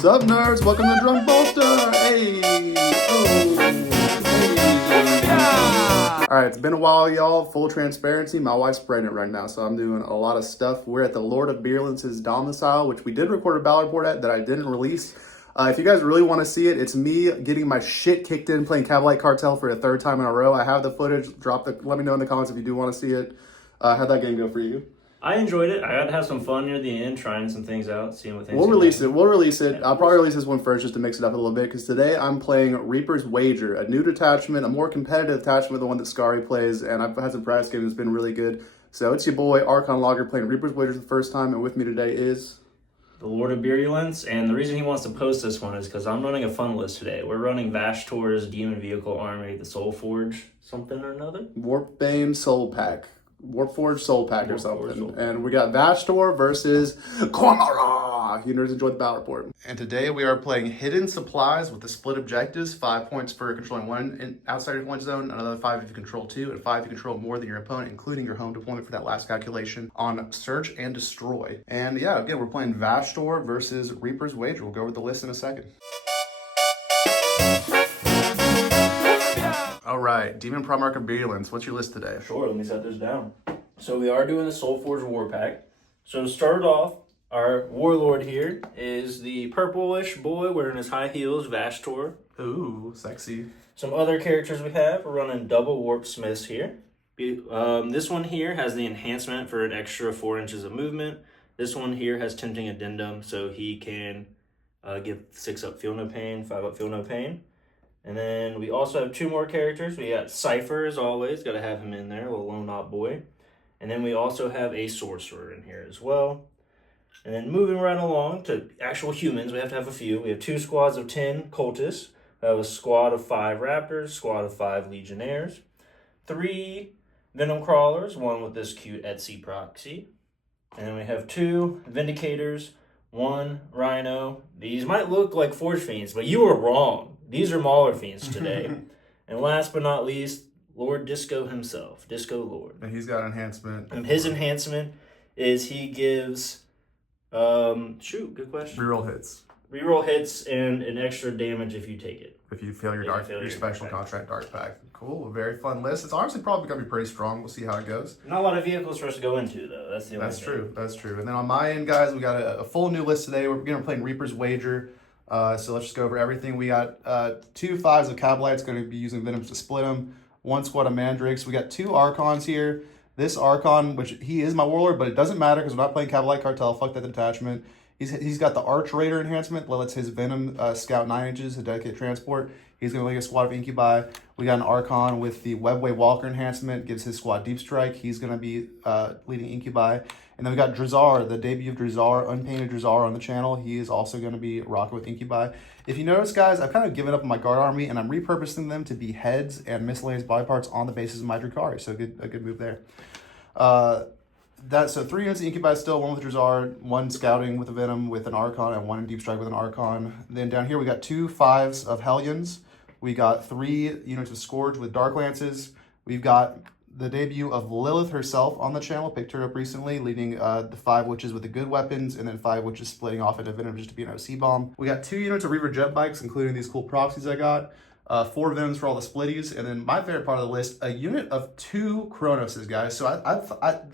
Sup nerds, welcome to Drunk Bolster! Hey! Oh! Hey! Yeah! Alright, it's been a while, y'all. Full transparency, my wife's pregnant right now, so I'm doing a lot of stuff. We're at the Lord of Beerlence'S domicile, which we did record a battle report at that I didn't release. If you guys really want to see it, it's me getting my shit kicked in playing KABALITE CARTEL for a third time in a row. I have the footage. Let me know in the comments if you do want to see it. How'd that game go for you? I enjoyed it. I got to have some fun near the end, trying some things out, seeing what things. We'll release it. Yeah, I'll probably release this one first just to mix it up a little bit, because today I'm playing Reaper's Wager, a new detachment, a more competitive detachment than the one that Scary plays, and I've had some practice games. It's been really good. So it's your boy Archon Lager playing Reaper's Wager for the first time, and with me today is the Lord of Beerulence, and the reason he wants to post this one is because I'm running a fun list today. We're running Vashtor's Demon Vehicle Army, the Soulforged something or another. Warpbane Soul Pack. Warforged Soul Pack or something. And we got Vashtor versus Cormara. You nerds enjoyed the battle report. And today we are playing Hidden Supplies with the split objectives. 5 points for controlling one outside your deployment zone, another 5 if you control 2, and 5 if you control more than your opponent, including your home deployment for that last calculation on Search and Destroy. And yeah, again, we're playing Vashtor versus Reaper's Wager. We'll go over the list in a second. All right, Demon Primarch of Beerulence. What's your list today? Sure, let me set this down. So we are doing the Soulforged Warpack. So to start off, our warlord here is the purplish boy wearing his high heels, Vashtor. Ooh, sexy. Some other characters we have, we're running double warp smiths here. This one here has the enhancement for an extra 4 inches of movement. This one here has tempting addendum, so he can give 6 up feel no pain, 5 up feel no pain. And then we also have 2 more characters. We got Cypher, as always. Got to have him in there, a little lone op boy. And then we also have a sorcerer in here as well. And then moving right along to actual humans, we have to have a few. We have 2 squads of 10 cultists. We have a squad of 5 raptors, squad of 5 legionnaires. 3 venom crawlers, 1 with this cute Etsy proxy. And then we have 2 vindicators, 1 rhino. These might look like forge fiends, but you were wrong. These are Mauler Fiends today. And last but not least, Lord Disco himself. Disco Lord. And he's got enhancement. And his enhancement is he gives... good question. Reroll hits. Reroll hits and an extra damage if you take it. If you fail your special contract dark pack. Cool. A very fun list. It's honestly probably going to be pretty strong. We'll see how it goes. Not a lot of vehicles for us to go into, though. That's the only thing. True. That's true. And then on my end, guys, we got a full new list today. We're going to be playing Reaper's Wager. So let's just go over everything. We got 2 5s of KABALITEs, going to be using Venoms to split them. 1 squad of Mandrakes. We got 2 Archons here. This Archon, which he is my warlord, but it doesn't matter because we're not playing KABALITE CARTEL. Fuck that detachment. He's got the Arch Raider enhancement that lets his Venom scout 9 inches to dedicate transport. He's going to lead a squad of Incubi. We got an Archon with the Webway Walker enhancement, gives his squad Deep Strike. He's going to be leading Incubi. And then we got Drazar, the debut of Drazar, unpainted Drazar on the channel. He is also going to be rocking with Incubi. If you notice, guys, I've kind of given up on my guard army, and I'm repurposing them to be heads and miscellaneous body parts on the basis of my Drukhari. So a good move there. So 3 units of Incubi still, 1 with Drazar, 1 scouting with a Venom with an Archon, and 1 in Deep Strike with an Archon. Then down here we got 2 5s of Hellions. We got 3 units of Scourge with Dark Lances. We've got the debut of Lilith herself on the channel. Picked her up recently, leading the 5 witches with the good weapons, and then 5 witches splitting off into Venom just to be an OC bomb. We got 2 units of Reaver jet bikes, including these cool proxies I got. 4 Venoms for all the splitties, and then my favorite part of the list, a unit of 2 Chronoses, guys. So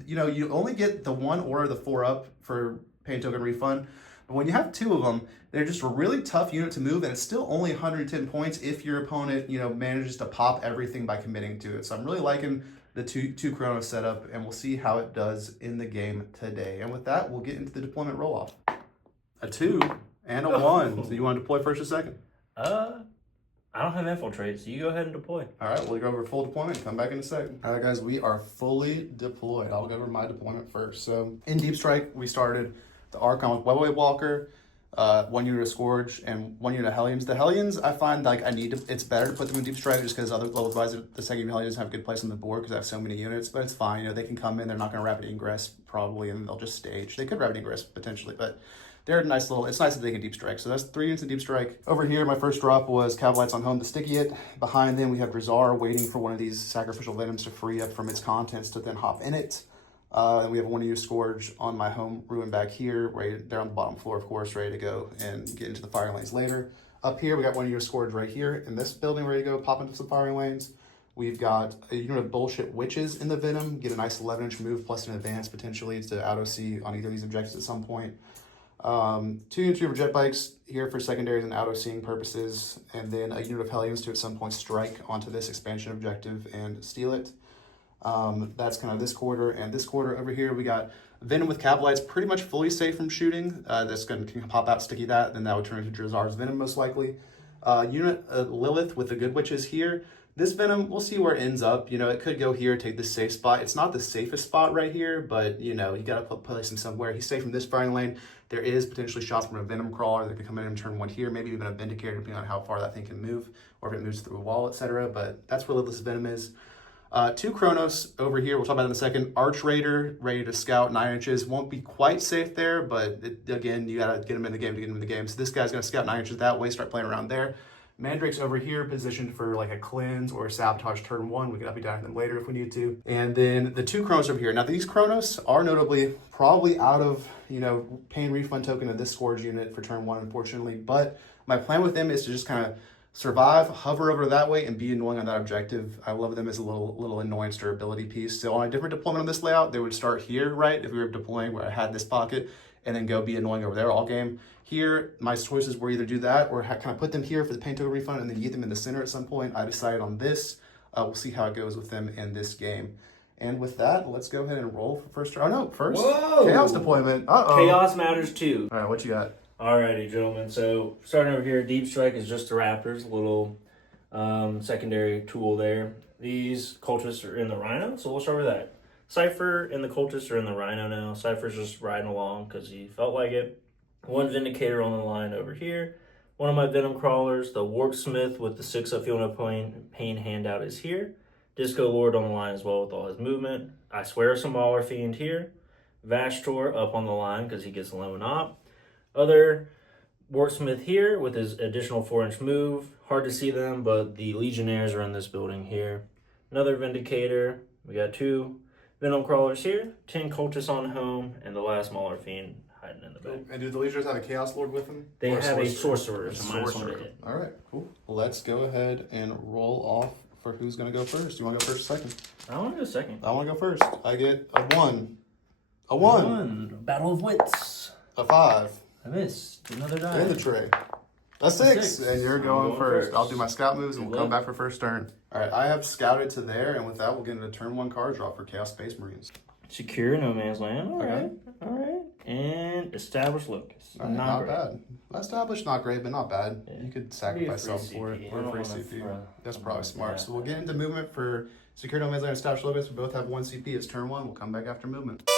you only get the 1 or the 4 up for pain token refund, but when you have 2 of them, they're just a really tough unit to move, and it's still only 110 points if your opponent manages to pop everything by committing to it. So I'm really liking the two Chronos setup, and we'll see how it does in the game today. And with that, we'll get into the deployment roll-off. A 2 and a 1. So you want to deploy first or second? I don't have infiltrate, so you go ahead and deploy. All right, we'll go over full deployment. Come back in a second. All right, guys, we are fully deployed. I'll go over my deployment first. So in Deep Strike, we started the Archon with Webway Walker, 1 unit of Scourge, and 1 unit of Hellions. The Hellions, I find like it's better to put them in Deep Strike just because otherwise the second unit Hellions have a good place on the board because I have so many units, but it's fine. They can come in, they're not going to rapid ingress probably, and they'll just stage. They could rapid ingress potentially, but they're it's nice that they can Deep Strike. So that's 3 units of Deep Strike. Over here, my first drop was KABALITEs on home to sticky it. Behind them, we have Drazar waiting for one of these sacrificial Venoms to free up from its contents to then hop in it. And we have one use Scourge on my home ruin back here, right there on the bottom floor, of course, ready to go and get into the firing lanes later. Up here, we got one use Scourge right here in this building, ready to go pop into some firing lanes. We've got a unit of bullshit witches in the Venom, get a nice 11-inch move plus an advance potentially to auto-C on either of these objectives at some point. 2 units of jet bikes here for secondaries and auto-seeing purposes, and then a unit of Hellions to at some point strike onto this expansion objective and steal it. That's kind of this quarter, and this quarter over here we got Venom with KABALITE's pretty much fully safe from shooting. That's going to pop out sticky that, then that would turn into Drazar's Venom most likely. Unit Lilith with the Good Witches here. This Venom, we'll see where it ends up. You know, it could go here, take this safe spot. It's not the safest spot right here, but, you know, you got to place him somewhere. He's safe from this firing lane. There is potentially shots from a Venom Crawler that could come in and turn 1 here, maybe even a Vindicator, depending on how far that thing can move, or if it moves through a wall, etc. But that's where Lilith's Venom is. 2 Chronos over here, we'll talk about it in a second. Arch Raider, ready to scout 9 inches. Won't be quite safe there, but again, you got to get him in the game to get him in the game. So this guy's going to scout 9 inches that way, start playing around there. Mandrake's over here, positioned for like a cleanse or a sabotage turn 1. We can up and down them later if we need to. And then the 2 Chronos over here. Now these Chronos are notably probably out of, you know, pain refund token of this Scourge unit for turn 1, unfortunately. But my plan with them is to just kind of survive, hover over that way, and be annoying on that objective. I love them as a little annoyance durability piece. So on a different deployment on this layout, they would start here, right? If we were deploying where I had this pocket, and then go be annoying over there all game. Here, my choices were either do that or kind of put them here for the pain token refund and then get them in the center at some point. I decided on this. We'll see how it goes with them in this game. And with that, let's go ahead and roll for first turn. Oh no, first Chaos deployment. Chaos matters too. All right, what you got? Alrighty, gentlemen. So starting over here, Deep Strike is just the Raptors, a little secondary tool there. These cultists are in the Rhino, so we'll start with that. Cypher and the cultists are in the Rhino now. Cypher's just riding along because he felt like it. 1 Vindicator on the line over here. One of my Venom Crawlers, the Warpsmith with the 6-up Feel No Pain handout is here. Disco Lord on the line as well with all his movement. I swear some Mauler Fiend here. Vashtor up on the line because he gets a lone op. Other Warpsmith here with his additional 4-inch move. Hard to see them, but the Legionnaires are in this building here. Another Vindicator. We got 2 Venom Crawlers here. 10 Cultists on home, and the last Mauler Fiend hiding in the back. And do the Legionnaires have a Chaos Lord with them? They have a Sorcerer. All right, cool. Let's go ahead and roll off for who's going to go first. You want to go first or second? I want to go second. I want to go first. I get a 1. A 1. Battle of Wits. A 5. I missed. Another die. In the tray. A 6. And you're going first. I'll do my scout moves and we'll come back for first turn. All right, I have scouted to there, and with that, we'll get into turn 1 card draw for Chaos Space Marines. Secure no man's land. All right. And establish locus. Right, not bad. Established, not great, but not bad. Yeah. You could sacrifice something for it. Or a free CP. That's probably smart. So we'll get into movement for secure no man's land and establish locus. We both have 1 CP. It's turn 1. We'll come back after movement.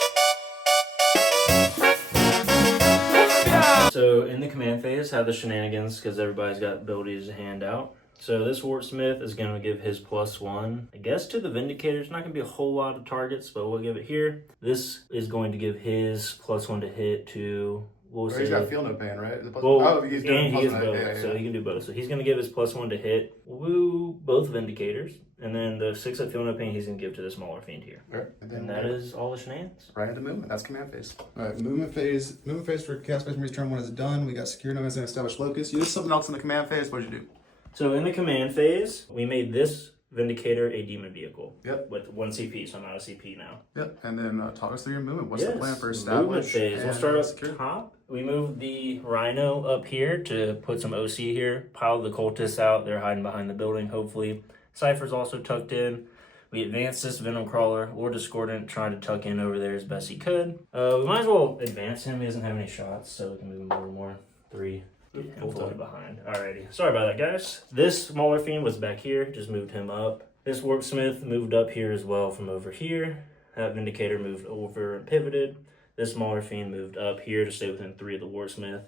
So in the command phase, have the shenanigans because everybody's got abilities to hand out. So this Warpsmith is going to give his +1, I guess, to the Vindicator. It's not going to be a whole lot of targets, but we'll give it here. This is going to give his +1 to hit to... He's got Feel No Pain, right? He gets both, so he can do both. So he's going to give his +1 to hit. Woo, both Vindicators. And then the 6-up Feel No Pain he's going to give to this Mauler Fiend here. Right. And that is all the shenanigans. Right into movement. That's command phase. All right, movement phase. Movement phase for Chaos Space Marines turn 1 is done. We got secure no man's land, establish locus. You did something else in the command phase. What did you do? So in the command phase, we made this Vindicator a demon vehicle. Yep. With 1 CP, so I'm out of CP now. Yep. And then talk us through your movement. What's the plan for establish? Movement phase. We'll start up top. We moved the Rhino up here to put some OC here. Piled the cultists out. They're hiding behind the building, hopefully. Cypher's also tucked in. We advanced this Venom Crawler. Lord Discordant tried to tuck in over there as best he could. We might as well advance him. He doesn't have any shots, so we can move him over more. 3. Get him fully behind. Alrighty. Sorry about that, guys. This Mauler Fiend was back here. Just moved him up. This Warpsmith moved up here as well from over here. That Vindicator moved over and pivoted. This Mauler Fiend moved up here to stay within 3 of the Warpsmith.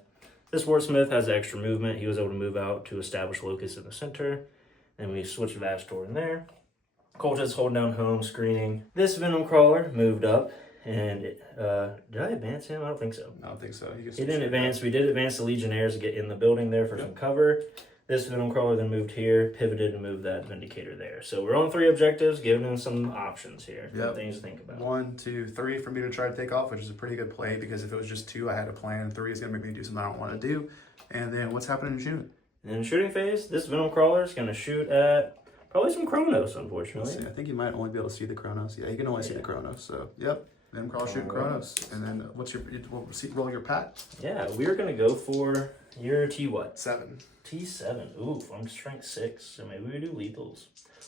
This Warpsmith has extra movement. He was able to move out to establish locus in the center. And we switched Vashtor in there. Cultists holding down home, screening. This Venom Crawler moved up. And did I advance him? I don't think so. I don't think so. He didn't advance. We did advance the Legionnaires to get in the building there for some cover. This Venom Crawler then moved here, pivoted and moved that Vindicator there. So we're on 3 objectives, giving them some options here. Yep. Things to think about. 1, 2, 3 for me to try to take off, which is a pretty good play because if it was just 2, I had a plan. 3 is going to make me do something I don't want to do. And then what's happening in shooting? In shooting phase, this Venom Crawler is going to shoot at probably some Chronos, unfortunately. I think you might only be able to see the Chronos. Yeah, you can only see the Chronos. So, yep. Venom Crawler shooting Chronos. And then what's your, roll your Pat? Yeah, we're going to go for your T what? 7. T7. Ooh, I'm strength 6. So maybe we do lethals.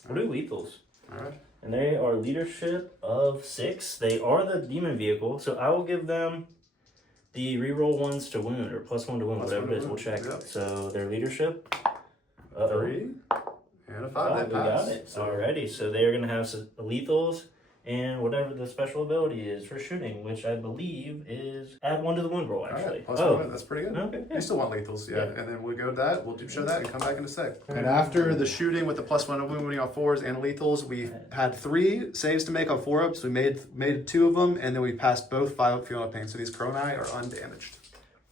We'll do lethals. All right. And they are leadership of 6. They are the demon vehicle. So I will give them the reroll 1s to wound or +1 to wound, whatever it is. We'll check. Yep. So their leadership. 3 and a 5. We got it. So. Alrighty. So they are going to have some lethals and whatever the special ability is for shooting, which I believe is add 1 to the wound roll, actually. All right, +1, that's pretty good. Okay, yeah. You still want lethals, yeah. And then we go to that, we'll show that and come back in a sec. And after the shooting with the +1 to wound, winning on 4s and lethals, we had 3 saves to make on 4-ups. We made 2 of them, and then we passed both 5-up feeling of pain. So these Chronai are undamaged.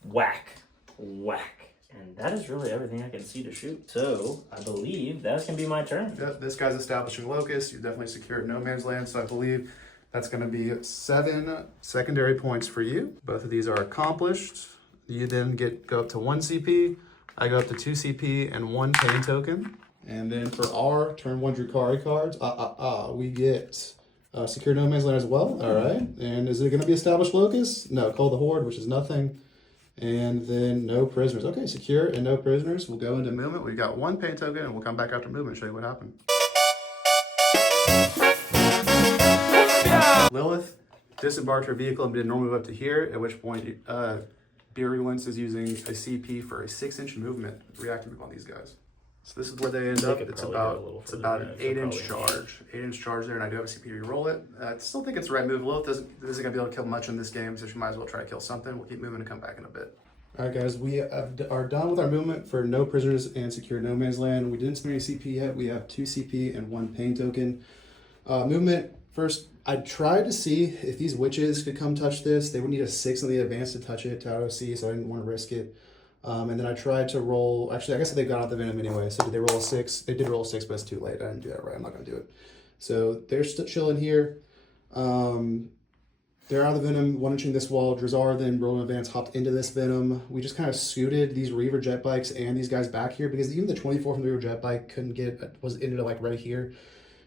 Whack. Whack. And that is really everything I can see to shoot. So I believe that's going to be my turn. Yep, this guy's establishing locus. You definitely secured no man's land. So I believe that's going to be 7 secondary points for you. Both of these are accomplished. You then go up to 1 CP. I go up to 2 CP and 1 pain token. And then for our turn 1 Drukhari cards, we get secure no man's land as well. All right. And is it going to be established locus? No, call the horde, which is nothing. And then no prisoners. Okay, secure and no prisoners. We'll go into movement. We've got 1 pain token, and we'll come back after movement and show you what happened. Lilith disembarked her vehicle and did normal move up to here, at which point Beerulence is using a CP for a 6-inch movement, reactive move on these guys. So this is where they end up. It's about an 8-inch charge. 8-inch charge there, and I do have a CP to roll it. I still think it's the right move. Lilith isn't going to be able to kill much in this game, so she might as well try to kill something. We'll keep moving and come back in a bit. All right, guys, we are done with our movement for no prisoners and secure no man's land. We didn't spend any CP yet. We have 2 CP and 1 pain token. Movement, first, I tried to see if these witches could come touch this. They would need a 6 on the advance to touch it, to OC, so I didn't want to risk it. And then I tried to roll, actually, I guess they got out the venom anyway. So did they roll a 6? They did roll a 6, but it's too late. I didn't do that right. I'm not going to do it. So they're still chilling here. They're out of the venom, 1-inching this wall. Drazar then rolled in advance, hopped into this venom. We just kind of scooted these Reaver jet bikes and these guys back here because even the 24 from the Reaver jet bike ended up like right here.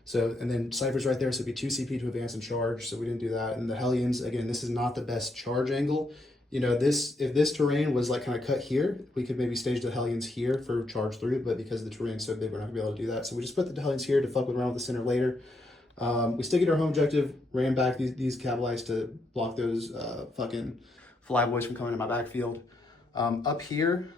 So, and then Cypher's right there, so it'd be 2 CP to advance and charge. So we didn't do that. And the Hellions, again, this is not the best charge angle. You know, if this terrain was like kind of cut here, we could maybe stage the Hellions here for charge through, but because the terrain's so big, we're not gonna be able to do that. So we just put the Hellions here to fuck around with the center later. We still get our home objective, ran back these Kabalites to block those fucking flyboys from coming in my backfield. Up here,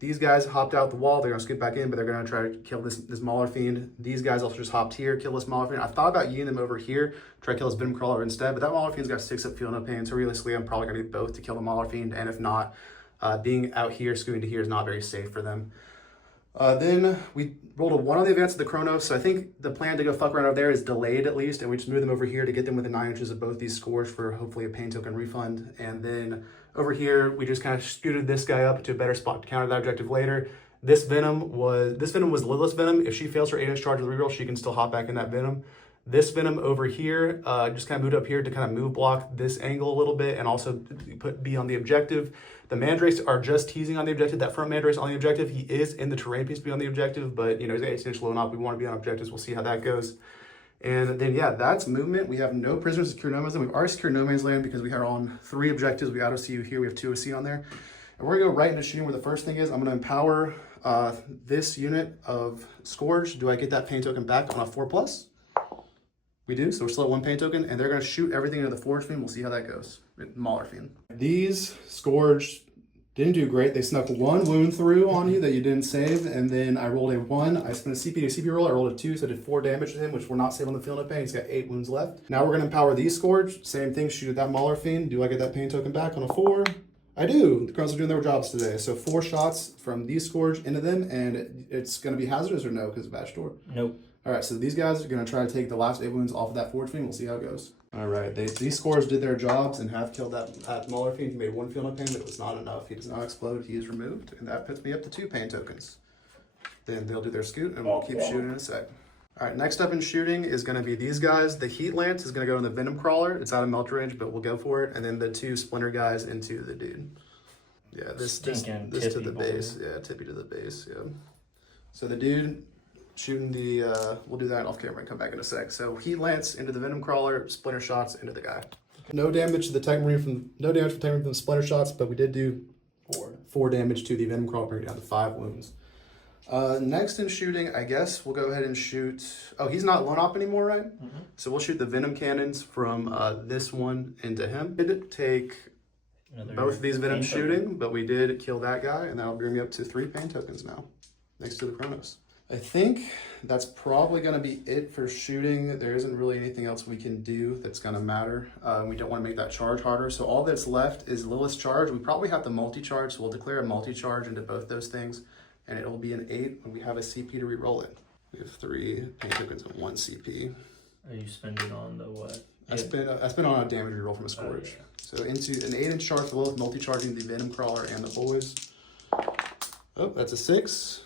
these guys hopped out the wall. They're gonna scoot back in, but they're gonna try to kill this Mauler Fiend. These guys also just hopped here, kill this Mauler Fiend. I thought about yeeting them over here, try to kill this Venom Crawler instead, but that Mauler Fiend's got 6 up, feel no pain. So realistically, I'm probably gonna do both to kill the Mauler Fiend, and if not, being out here, scooting to here is not very safe for them. Then we rolled a 1 on the advance of the Chronos, so I think the plan to go fuck around over there is delayed at least, and we just move them over here to get them within 9 inches of both these scores for hopefully a pain token refund. And then over here, we just kind of scooted this guy up to a better spot to counter that objective later. This venom was Lilith's venom. If she fails her 8-inch charge with reroll, she can still hop back in that venom. This venom over here just kind of moved up here to kind of move block this angle a little bit and also be on the objective. The Mandrakes are just teasing on the objective. That front Mandrake's on the objective. He is in the terrain piece to be on the objective, but you know, he's 18-inch low enough. We want to be on objectives. We'll see how that goes. And then, yeah, that's movement. We have no prisoners secure no man's land. We've already secured no man's land because we are on 3 objectives. We got OCU here. We have 2 OC on there. And we're going to go right into shooting where the first thing is. I'm going to empower this unit of Scourge. Do I get that pain token back on a 4+? We do, so we're still at 1 pain token, and they're going to shoot everything into the Forge Fiend. We'll see how that goes. Mauler Fiend. These Scourge didn't do great. They snuck 1 wound through on you that you didn't save, and then I rolled a 1. I spent a CP to CP roll. I rolled a 2, so I did 4 damage to him, which we're not saving on the field of pain. He's got 8 wounds left. Now we're going to empower these Scourge. Same thing, shoot at that Mauler Fiend. Do I get that pain token back on a 4? I do. The Chronos are doing their jobs today. So 4 shots from these Scourge into them, and it's going to be hazardous or no because of Vashtor? Nope. All right, so these guys are going to try to take the last 8 wounds off of that Forge Fiend. We'll see how it goes. All right, these Scourge did their jobs and have killed that Mauler Fiend. He made 1 field of pain, but it was not enough. He does not explode. He is removed, and that puts me up to 2 pain tokens. Then they'll do their scoot, and we'll keep shooting in a sec. All right, next up in shooting is going to be these guys. The Heat Lance is going to go in the Venom Crawler. It's out of melt range, but we'll go for it. And then the 2 Splinter guys into the dude. Yeah, this to the base. Yeah, tippy to the base, yeah. So the dude shooting the, we'll do that off camera and come back in a sec. So Heat Lance into the Venom Crawler, Splinter shots into the guy. No damage to the Tech Marine from the Splinter shots, but we did do 4 damage to the Venom Crawler, bringing it down to 5 wounds. Next in shooting, I guess we'll go ahead and shoot. Oh, he's not lone op anymore, right? Mm-hmm. So we'll shoot the Venom cannons from this one into him. We did take both of these Venom shooting, but we did kill that guy, and that'll bring me up to 3 pain tokens now, next to the Chronos. I think that's probably going to be it for shooting. There isn't really anything else we can do that's going to matter. We don't want to make that charge harder. So all that's left is Lilith's charge. We probably have the multi-charge, so we'll declare a multi-charge into both those things, and it'll be an 8 when we have a CP to re-roll it. We have 3 pain tokens and 1 CP. Are you spending on the what? I spent on a damage reroll from a Scourge. Oh, yeah. So into an 8-inch charge for Lilith, multi-charging the Venom Crawler and the boys. Oh, that's a 6.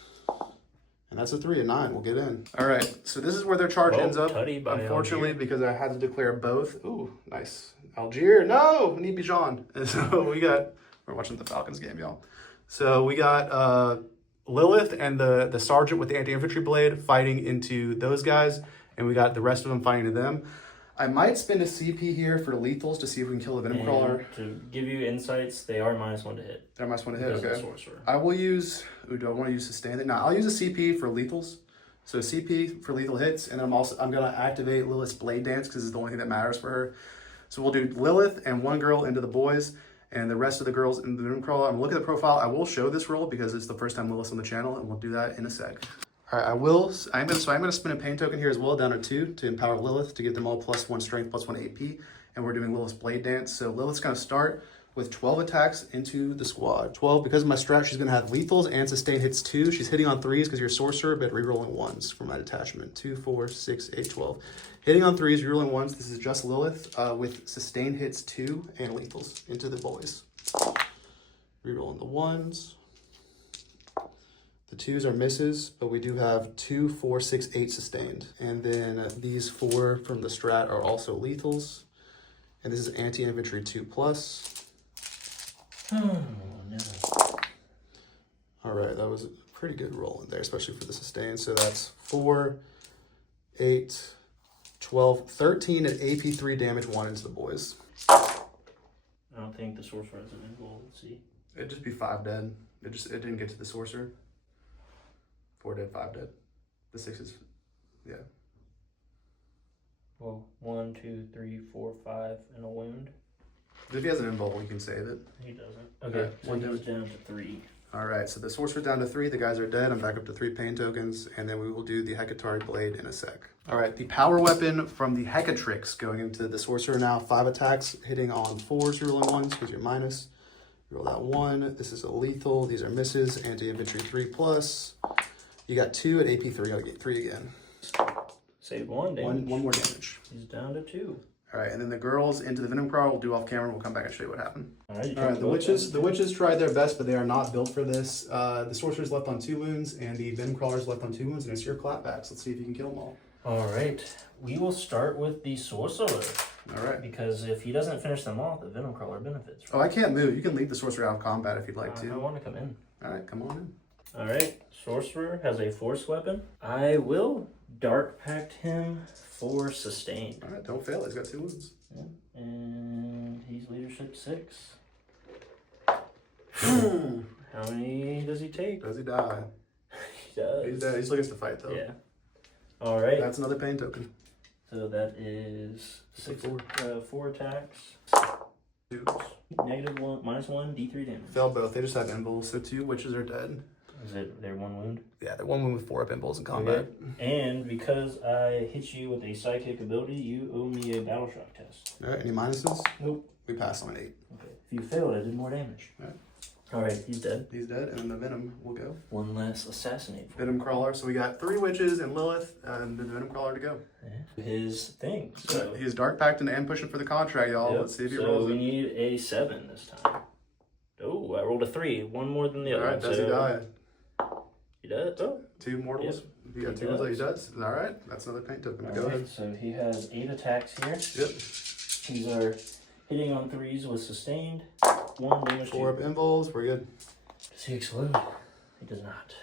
And that's a 3, a 9. We'll get in. All right, so this is where their charge ends up. Unfortunately, Algier. Because I had to declare both. Ooh, nice. Algier, no, we need Bijan. And so we're watching the Falcons game, y'all. So we got Lilith and the Sergeant with the anti-infantry blade fighting into those guys. And we got the rest of them fighting to them. I might spend a CP here for lethals to see if we can kill a Venom Crawler. To give you insights, they are -1 to hit. They're -1 to hit, okay. Sorcerer. I will use, do I want to use Sustain it? No, I'll use a CP for lethals. So CP for lethal hits, and I'm going to activate Lilith's Blade Dance because it's the only thing that matters for her. So we'll do Lilith and 1 girl into the boys, and the rest of the girls into the Venom Crawler. I'm going to look at the profile. I will show this roll because it's the first time Lilith's on the channel, and we'll do that in a sec. All right, I'm going to spin a pain token here as well, down to 2, to empower Lilith, to give them all +1 strength, +1 AP, and we're doing Lilith's Blade Dance. So Lilith's going to start with 12 attacks into the squad. 12, because of my strat, she's going to have lethals and sustain hits 2. She's hitting on 3s because you're a sorcerer, but rerolling 1s for my detachment. 2, 4, 6, 8, 12. Hitting on 3s, rerolling 1s. This is just Lilith with sustain hits 2 and lethals into the boys. Rerolling the 1s. The 2s are misses, but we do have 2, 4, 6, 8 sustained. And then these 4 from the strat are also lethals. And this is anti-infantry 2+. Oh, no. All right, that was a pretty good roll in there, especially for the sustain. So that's 4, 8, 12, 13 and AP3 damage 1 into the boys. I don't think the sorcerer has an invul. Let's see. It'd just be 5 dead. It didn't get to the sorcerer. 4 dead, 5 dead. The 6 is, yeah. Well, 1, 2, 3, 4, 5, and a wound. If he has an invul, you can save it. He doesn't. Okay, so he's down to 3. All right, so the sorcerer's down to 3. The guys are dead. I'm back up to 3 pain tokens, and then we will do the Hecatari Blade in a sec. All right, the power weapon from the Hecatrix going into the sorcerer now. 5 attacks, hitting on 4s, rolling 1s, because you're minus. Roll that 1. This is a lethal. These are misses. Anti-infantry 3+. You got 2 at AP3. I'll get 3 again. Save 1 damage. One more damage. He's down to 2. All right, and then the girls into the Venom Crawler. We'll do off camera. We'll come back and show you what happened. All right, the witches tried their best, but they are not built for this. The sorcerer's left on 2 wounds, and the Venom Crawler's left on 2 wounds, and it's your clapbacks. Let's see if you can kill them all. All right, we will start with the sorcerer. All right. Because if he doesn't finish them off, the Venom Crawler benefits. Right? Oh, I can't move. You can leave the sorcerer out of combat if you'd like to. I want to come in. All right, come on in. All right, sorcerer has a force weapon. I will Dark Pact him for sustained. All right, don't fail. He's got 2 wounds. Yeah. And he's leadership 6. How many does he take? Does he die? He does. He's dead. He's looking to fight, though. Yeah. All right. That's another pain token. So that is 4 attacks. 2. -1, -1, D3 damage. Fail both. They just have invulns, so 2 witches are dead. Is it their 1 wound? Yeah, they're 1 wound with 4 up invulns in combat. Okay. And because I hit you with a psychic ability, you owe me a battle shock test. All right, any minuses? Nope. We pass on 8. Okay. If you failed, I did more damage. All right. All right, he's dead. He's dead, and then the Venom will go. 1 less assassinate. Venom Crawler. So we got 3 witches and Lilith, and the Venom Crawler to go. Yeah. His thing. So he's Dark Pacting and pushing for the contract, y'all. Yep. Let's see if he rolls. So we need a 7 this time. Oh, I rolled a 3. 1 more than the other. All right, does he die? He does. Oh. 2 mortals. Yep. You got 2 ones that he does. All right, that's another paint token. Go ahead. So he has 8 attacks here. Yep. These are hitting on 3s with sustained. 1 damage. 4 up invols. We're good. Does he explode? He does not.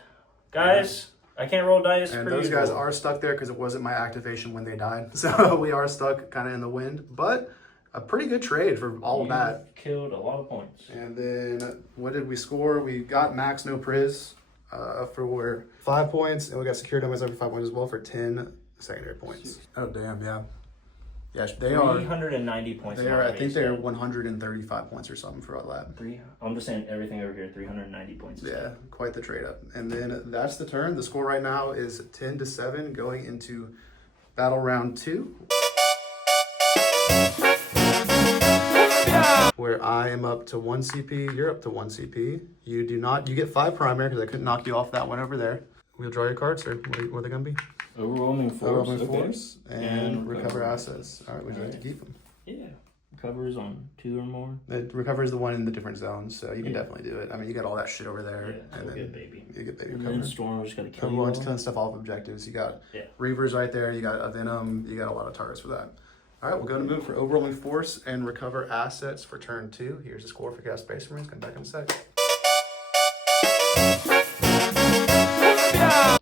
Guys, I can't roll dice. And those guys are stuck there because it wasn't my activation when they died. So we are stuck kind of in the wind, but a pretty good trade for all of that. Killed a lot of points. And then what did we score? We got max no priz for 5 points, and we got secure domains over 5 points as well for 10 secondary points. Oh damn, yeah. Yes, they are 390 points. They are. I think they're 135 points or something for all that. I'm just saying everything over here. 390 points. Yeah, quite the trade up. And then that's the turn. The score right now is 10-7 going into battle round 2. Where I am up to 1 CP, you're up to 1 CP. You do not. You get 5 primary because I couldn't knock you off that one over there. We'll draw your cards, or what are they gonna be? Overwhelming force. Overwhelming force and recover assets. All right, would you like to keep them? Yeah. Recovers on 2 or more. It recovers the one in the different zones, so you can definitely do it. I mean, you got all that shit over there. Yeah, and then good baby. You get baby And recovered. then Storm just got to kill Everyone's killing stuff off objectives. You got Reavers right there. You got a Venom. You got a lot of targets for that. All right, we'll go to move for overwhelming force and recover assets for turn 2. Here's the score for Cast Space Marines. Come back in a sec.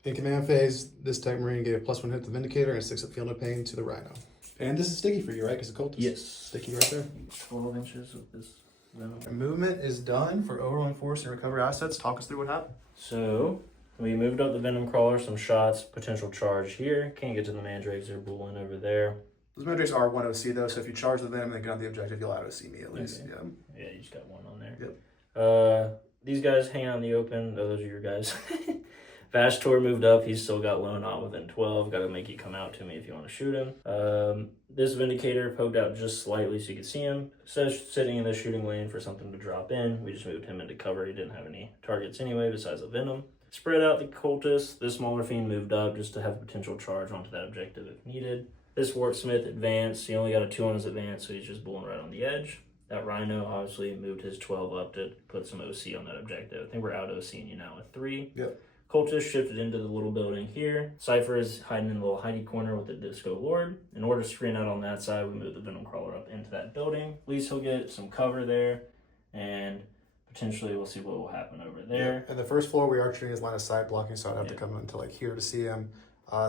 In command phase, this type Marine gave a +1 hit to the Vindicator and 6 up Field of Pain to the Rhino. And this is sticky for you, right? Because the Cultist. Yes. Sticky right there. 12 inches with this Venom. Movement is done for overwhelming force and recover assets. Talk us through what happened. So, we moved up the Venom Crawler, some shots, potential charge here. Can't get to the Mandrakes, they're bulling over there. Those Mandrakes are 1 OC though, so if you charge with them and then get on the objective, you'll out-OC me at least. Okay. Yeah. Yeah, you just got 1 on there. Yep. These guys hang out in the open. Oh, those are your guys. Vashtor moved up. He's still got low not within 12. Got to make you come out to me if you want to shoot him. This Vindicator poked out just slightly so you could see him. So sitting in the shooting lane for something to drop in. We just moved him into cover. He didn't have any targets anyway besides the Venom. Spread out the Cultist. This smaller fiend moved up just to have a potential charge onto that objective if needed. This Warpsmith advanced. He only got a 2 on his advance, so he's just bulling right on the edge. That Rhino obviously moved his 12 up to put some OC on that objective. I think we're out OCing you now with 3. Yep. Cultist shifted into the little building here. Cypher is hiding in a little hidey corner with the Disco Lord. In order to screen out on that side, we moved the Venom Crawler up into that building. At least he'll get some cover there, and potentially we'll see what will happen over there. Yeah. And the first floor, we are treating his line of sight blocking, so I'd have to come into like here to see him.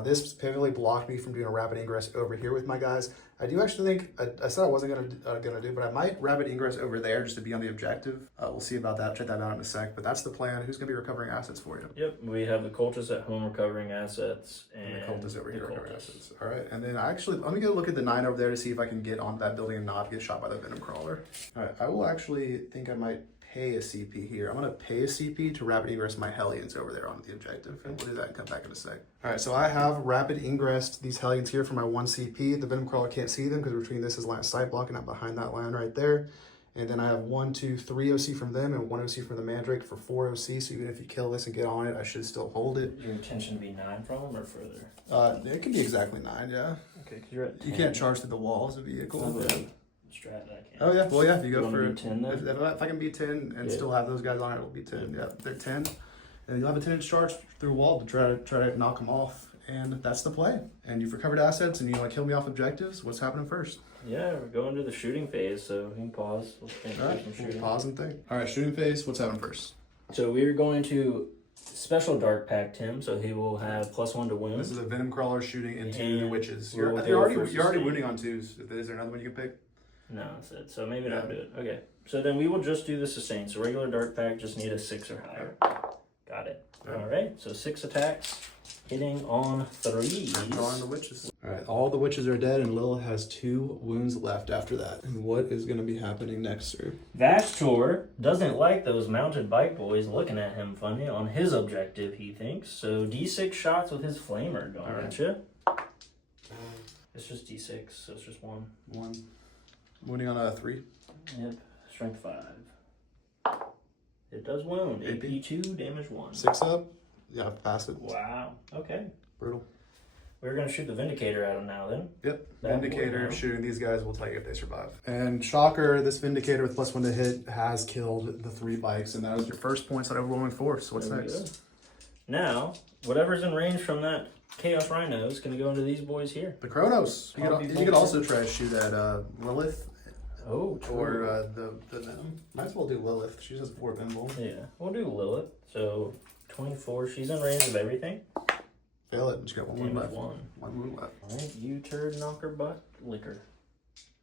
This pivotally blocked me from doing a rapid ingress over here with my guys. I do actually think, I said I wasn't gonna do, but I might rapid ingress over there just to be on the objective. We'll see about that, check that out in a sec, but that's the plan. Who's gonna be recovering assets for you? Yep, we have the Cultist at home recovering assets, and the Cultist over here recovering assets. All right, and then let me go look at the 9 over there to see if I can get on that building and not get shot by the Venom Crawler. All right, I will actually think I might pay a CP here. I'm gonna pay a CP to rapid ingress my Hellions over there on the objective, and we'll do that and come back in a sec. All right, so I have rapid ingressed these Hellions here for my 1 CP. The Venom Crawler can't see them because we're treating this as line of sight blocking out behind that line right there. And then I have 1, 2, 3 OC from them and 1 OC from the Mandrake for 4 OC. So even if you kill this and get on it, I should still hold it. Your intention to be 9 from them or further? It can be exactly 9, yeah. Okay, because you're at 10. You can't charge through the walls of the vehicle. Strat that can. Oh yeah, well yeah, if you go for 10 then? if I can be 10 and still have those guys on it, it'll be 10. Yeah, they're 10, and you'll have a 10-inch charge through a wall to try to knock them off, and that's the play. And you've recovered assets, and you want to kill me off objectives. What's happening first? Yeah, we're going to the shooting phase, so we can pause. Let's think All right, some shooting. pause and think. All right, shooting phase. What's happening first? So we're going to special dark pact him, so he will have +1 to wound. This is a Venom Crawler shooting into the witches. we'll You're already sustain. wounding on 2s. Is there another one you can pick? No, that's it. So maybe not do it. Okay. So then we will just do the sustain. So regular dark pact just need a 6 or higher. Got it. Yeah. All right. So 6 attacks, hitting on 3s. On the witches. All right, all the witches are dead, and Lil has 2 wounds left after that. And what is going to be happening next, sir? Vashtor doesn't like those mounted bike boys looking at him funny on his objective, he thinks. So D6 shots with his flamer going at you. It's just D6, so it's just 1. 1. Wounding on a 3. Yep. Strength 5. It does wound. AP 2, damage 1. 6 up. Yeah, pass it. Wow. Okay. Brutal. We're going to shoot the Vindicator at him now then. Yep. That Vindicator boy, shooting these guys will tell you if they survive. And shocker, this Vindicator with +1 to hit has killed the 3 bikes, and that was your first points on overwhelming force. What's There we next? go. Now, whatever's in range from that Chaos Rhino is going to go into these boys here. The Kronos. You could also try to shoot at Lilith. Oh, true. Or the Venom. Might as well do Lilith. She has 4 pinball. Yeah, we'll do Lilith. So 24. She's in range of everything. Fail it. She's got 1 wound left. 1 wound left. All right, you turd knocker butt liquor.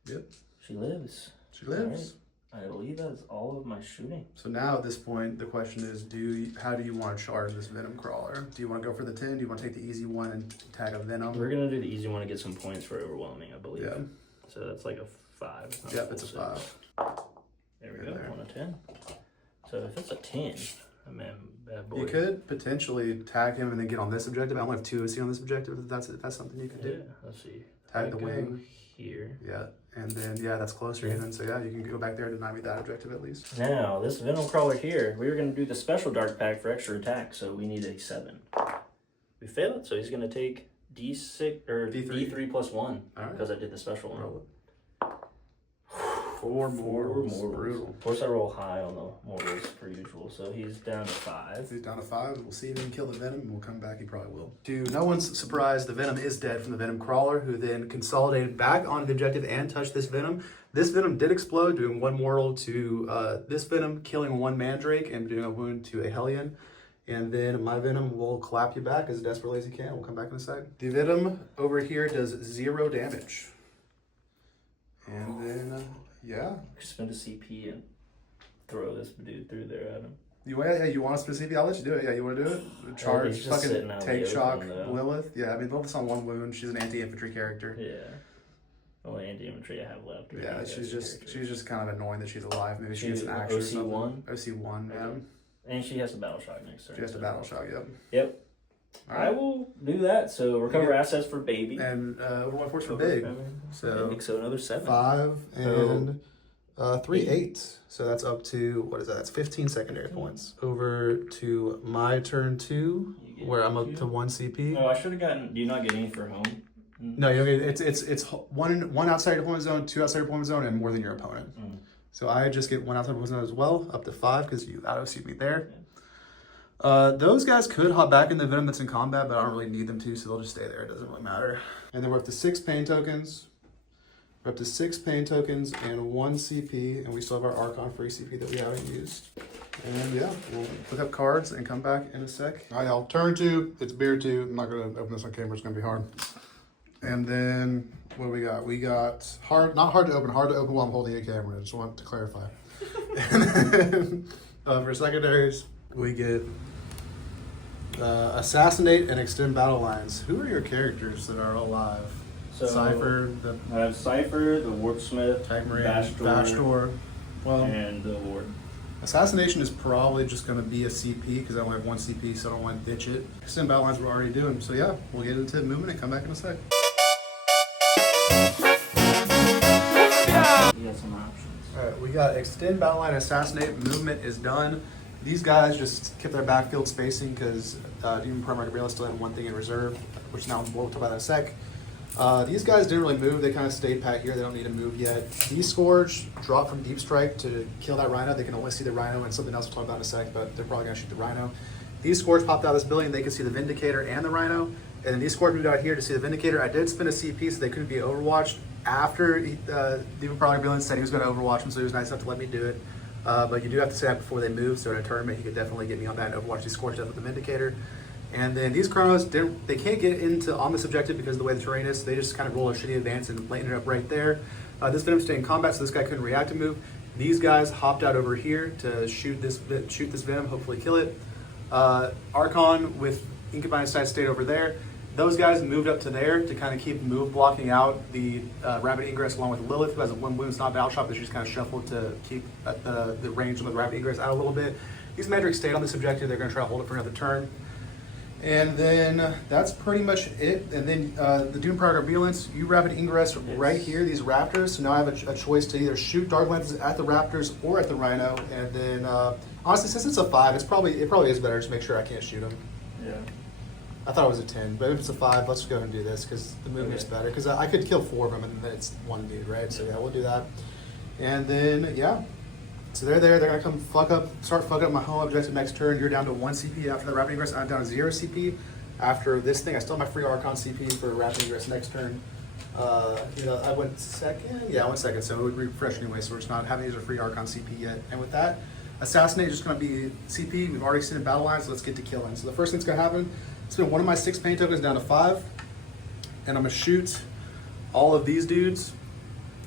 Yep. She lives. She lives. Right. I believe that's all of my shooting. So now at this point, the question is, how do you want to charge this Venom Crawler? Do you want to go for the 10? Do you want to take the easy one and tag a Venom? We're going to do the easy one to get some points for overwhelming, I believe. Yeah. So that's like a 5. Yep, it's a 5. There we go, on a 10. So if it's a 10, bad boy. You could potentially tag him and then get on this objective. I only have 2 OC on this objective. If that's something you could do. Yeah, let's see. Tag the wing. Here. Yeah, and then, that's closer even. So yeah, you can go back there and deny me that objective at least. Now, this Venom Crawler here, we were going to do the special Dark Pack for extra attack, so we need a 7. We failed, so he's going to take D6 or D3 plus 1 because I did the special one. Roll it. 4 mortals. Brutal. Of course, I roll high on the mortals per usual, so he's down to 5. He's down to 5. We'll see if he can kill the Venom, and we'll come back. He probably will. To no one's surprise, the Venom is dead from the Venom Crawler, who then consolidated back onto the objective and touched this Venom. This Venom did explode, doing 1 mortal to this Venom, killing 1 Mandrake and doing a wound to a Hellion. And then my Venom will clap you back as desperately as he can. We'll come back in a sec. The Venom over here does 0 damage. And then, Spend a CP and throw this dude through there at him. You want a specific? I'll let you do it. Yeah, you want to do it? Charge, fucking take shock, Lilith. Yeah, I mean, Lilith's on 1 wound. She's an anti-infantry character. Yeah. Only anti-infantry I have left. Right? Yeah, she's just kind of annoying that she's alive. Maybe she gets an action or something. OC1, yeah. And she has a battle shock next turn. She has a battle shock, yep. Yep. Right. I will do that. So recover assets for baby. And overwhelming force for big. So another 7. 5 and 3, 8. So that's up to, what is that? That's 15 secondary points. Over to my turn 2, where I'm up to 1 CP. Oh, I should have gotten. Do you not get any for home? No, you don't get. It's one outside your opponent zone, 2 outside your opponent zone, and more than your opponent. So I just get 1 outside opponent zone as well, up to 5 because you out OC'd me there. Those guys could hop back in the Venom that's in combat, but I don't really need them to, so they'll just stay there. It doesn't really matter. And then we're up to 6 pain tokens. We're up to 6 pain tokens and 1 CP, and we still have our Archon free CP that we haven't used. And yeah, we'll look up cards and come back in a sec. All right, y'all. Turn 2. It's beer 2. I'm not going to open this on camera. It's going to be hard. And then what do we got? We got not hard to open while I'm holding a camera. I just want to clarify. And then for secondaries, we get assassinate and extend battle lines. Who are your characters that are alive? So Cypher, I have Cypher, the Warpsmith, Vashtor, and the Ward. Assassination is probably just going to be a CP because I only have 1 CP, so I don't want to ditch it. Extend battle lines we're already doing. So yeah, we'll get into movement and come back in a sec. You got some options. Alright, we got extend battle line, assassinate, movement is done. These guys just kept their backfield spacing because DEAMON PRIMARCH of BEERULENCE'S still had 1 thing in reserve, which now we'll talk about in a sec. These guys didn't really move. They kind of stayed pat here. They don't need to move yet. These Scourge dropped from Deep Strike to kill that Rhino. They can only see the Rhino and something else we'll talk about in a sec, but they're probably going to shoot the Rhino. These Scourge popped out of this building. They can see the Vindicator and the Rhino. And then these Scourge moved out here to see the Vindicator. I did spin a CP so they couldn't be overwatched. After DEAMON PRIMARCH of BEERULENCE said he was going to overwatch them, so he was nice enough to let me do it. But you do have to say that before they move, so in a tournament, he could definitely get me on that and overwatch these Scourge with the Vindicator. And then these Chronos, they can't get into on this objective because of the way the terrain is, so they just kind of roll a shitty advance and lighten it up right there. This Venom stayed in combat, so this guy couldn't react to move. These guys hopped out over here to shoot this Venom, hopefully kill it. Archon with Incubine Sight stayed over there. Those guys moved up to there to kind of keep move blocking out the Rapid Ingress along with Lilith, who has a 1 wound, it's not battle shot, but she just kind of shuffled to keep the range of the Rapid Ingress out a little bit. These Mandrakes stayed on this objective. They're going to try to hold it for another turn. And then that's pretty much it. And then the DEAMON PRIMARCH of BEERULENCE, you Rapid Ingress right here, these Raptors. So now I have a choice to either shoot Dark Lances at the Raptors or at the Rhino. And then honestly, since it's a 5, it probably is better to make sure I can't shoot them. Yeah. I thought it was a 10, but if it's a 5, let's go ahead and do this because the movement's better. Because I could kill 4 of them and then it's 1 dude, right? So yeah, we'll do that. And then, yeah. So they're there. They're gonna come start fucking up my home objective next turn. You're down to 1 CP after the rapid ingress. I'm down to 0 CP after this thing. I still have my free Archon CP for rapid ingress next turn. I went second. Yeah, I went second. So it would refresh anyway. So we're just not having to use a free Archon CP yet. And with that, assassinate is just gonna be CP. We've already seen battle lines. So let's get to killing. So the first thing's gonna happen. Spend one of my 6 pain tokens down to 5, and I'm gonna shoot all of these dudes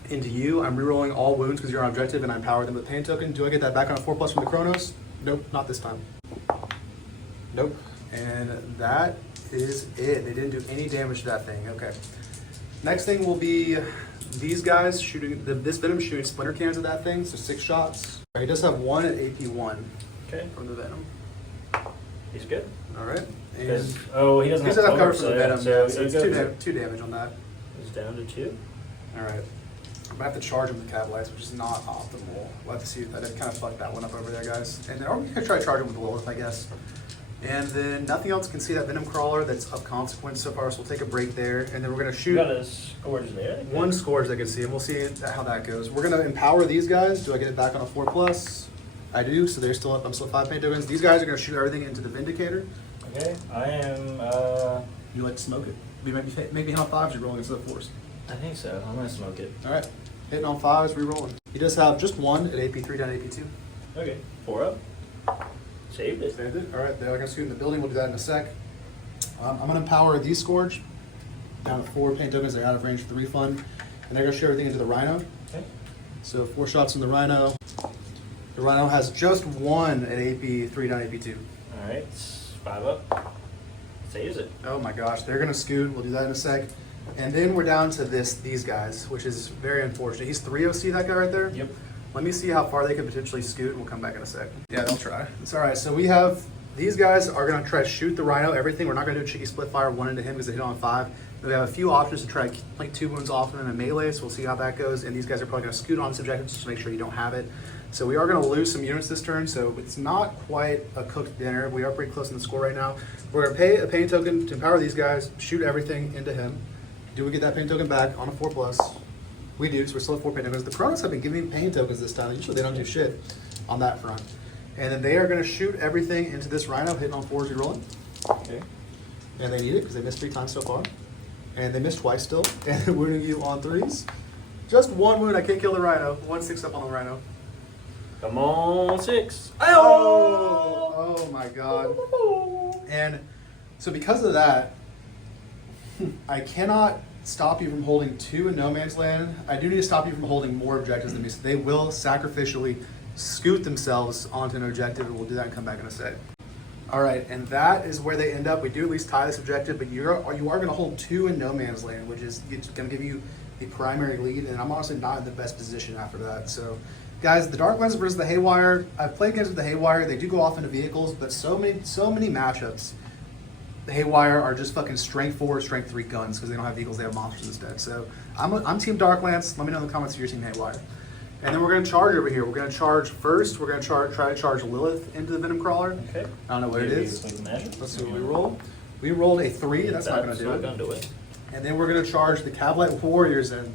into you. I'm rerolling all wounds because you're on objective, and I empower them with pain token. Do I get that back on a 4+ from the Chronos? Nope, not this time. Nope. And that is it. They didn't do any damage to that thing. Okay. Next thing will be these guys shooting, this Venom shooting splinter cans at that thing, so 6 shots. He does have 1 at AP1 from the Venom. He's good. All right. He doesn't have cover for the Venom, so so it's 2 damage on that. He's down to 2. All right. I'm gonna have to charge him with KABALITE, which is not optimal. We'll have to see. I did kind of fuck that one up over there, guys. And then, or we can try to charge him with Lilith, I guess. And then nothing else can see that Venom Crawler that's of consequence so far, so we'll take a break there. And then we're gonna shoot. You got a Scourge there. One Scourge that can see, and we'll see how that goes. We're gonna empower these guys. Do I get it back on a 4+? I do, so they're still up. I'm still 5 pain tokens. These guys are gonna shoot everything into the Vindicator. Okay, I am. You like to smoke it? Maybe hit on 5s, you're rolling instead of 4s. I think so. I'm gonna smoke it. All right. Hitting on 5s, re-rolling. He does have just 1 at AP3 down to AP2. Okay, 4 up. Saved it. Saved it. All right, they're gonna scoot in the building. We'll do that in a sec. I'm gonna empower these Scourge down to 4 pain tokens. They're out of range for the refund, and they're gonna shoot everything into the Rhino. Okay. So 4 shots in the Rhino. The Rhino has just 1 at AP3 down to AP2. All right, 5 up. Saves it. Oh my gosh, they're gonna scoot. We'll do that in a sec. And then we're down to these guys, which is very unfortunate. He's 3 OC, that guy right there? Yep. Let me see how far they could potentially scoot, and we'll come back in a sec. Yeah, they'll try. It's all right. So we have, these guys are going to try to shoot the Rhino, everything. We're not going to do a cheeky split fire 1 into him because they hit on 5. We have a few options to try to like 2 wounds off him in a melee, so we'll see how that goes. And these guys are probably going to scoot on this objective just to make sure you don't have it. So we are going to lose some units this turn, so it's not quite a cooked dinner. We are pretty close in the score right now. We're going to pay a pain token to empower these guys, shoot everything into him. Do we get that pain token back on a 4+? We do, so we're still at 4 pain tokens. The Chronos have been giving me pain tokens this time. Usually they don't do shit on that front. And then they are going to shoot everything into this Rhino, hitting on 4s, rolling. Okay. And they need it because they missed 3 times so far. And they missed twice still. And they're wounding you on 3s. Just 1 wound. I can't kill the Rhino. 1 6 up on the Rhino. Come on, 6. Oh my god. And so because of that, I cannot stop you from holding 2 in no man's land. I do need to stop you from holding more objectives than me. So they will sacrificially scoot themselves onto an objective, and we'll do that and come back in a sec. All right, and that is where they end up. We do at least tie this objective, but you are going to hold 2 in no man's land, which is going to give you the primary lead, and I'm honestly not in the best position after that. So, guys, the Dark Lens versus the Haywire. I've played against the Haywire. They do go off into vehicles, but so many matchups. The Haywire are just fucking strength 4, strength 3 guns because they don't have vehicles, they have monsters instead. So I'm Team Darklance. Let me know in the comments if you're Team Haywire. And then we're going to charge over here. We're going to charge first. We're going to try to charge Lilith into the Venom Crawler. Okay. I don't know what it is. Let's see what we roll. We rolled a 3. That's not going to do it. And then we're going to charge the KABALITE Warriors in.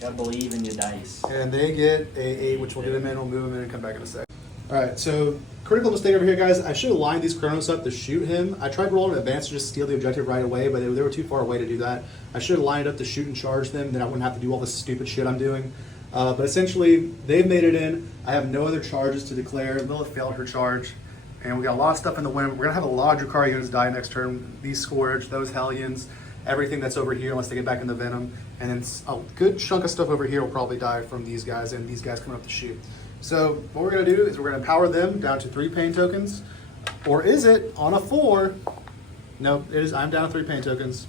Gotta believe in your dice. And they get a 8, which will get them in. We'll move them in and come back in a sec. All right, so critical mistake over here, guys. I should have lined these Chronos up to shoot him. I tried rolling in advance to just steal the objective right away, but they were too far away to do that. I should have lined up to shoot and charge them, then I wouldn't have to do all this stupid shit I'm doing. But essentially, they've made it in. I have no other charges to declare. Lilith failed her charge, and we got a lot of stuff in the wind. We're going to have a lot of Drukhari units die next turn. These Scourge, those Hellions, everything that's over here unless they get back in the Venom. And then a good chunk of stuff over here will probably die from these guys and these guys coming up to shoot. So what we're going to do is we're going to empower them down to 3 pain tokens. Or is it on a 4? No, it is. I'm down to 3 pain tokens.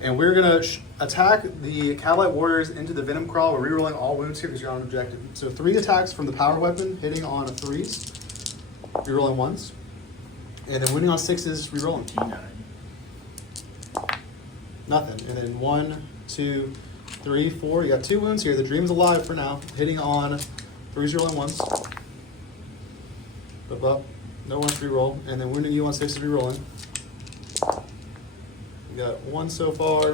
And we're going to attack the KABALITE Warriors into the Venom Crawl. We're rerolling all wounds here because you're on an objective. So 3 attacks from the power weapon, hitting on 3s, rerolling 1s. And then winning on 6s, rerolling. T9. Nothing. And then 1, 2, 3, 4. You got 2 wounds here. The Dream's alive for now. Hitting on 3s, rolling 1s. Up. No 1 reroll. And then wounding you on 6s, rerolling. We got 1 so far.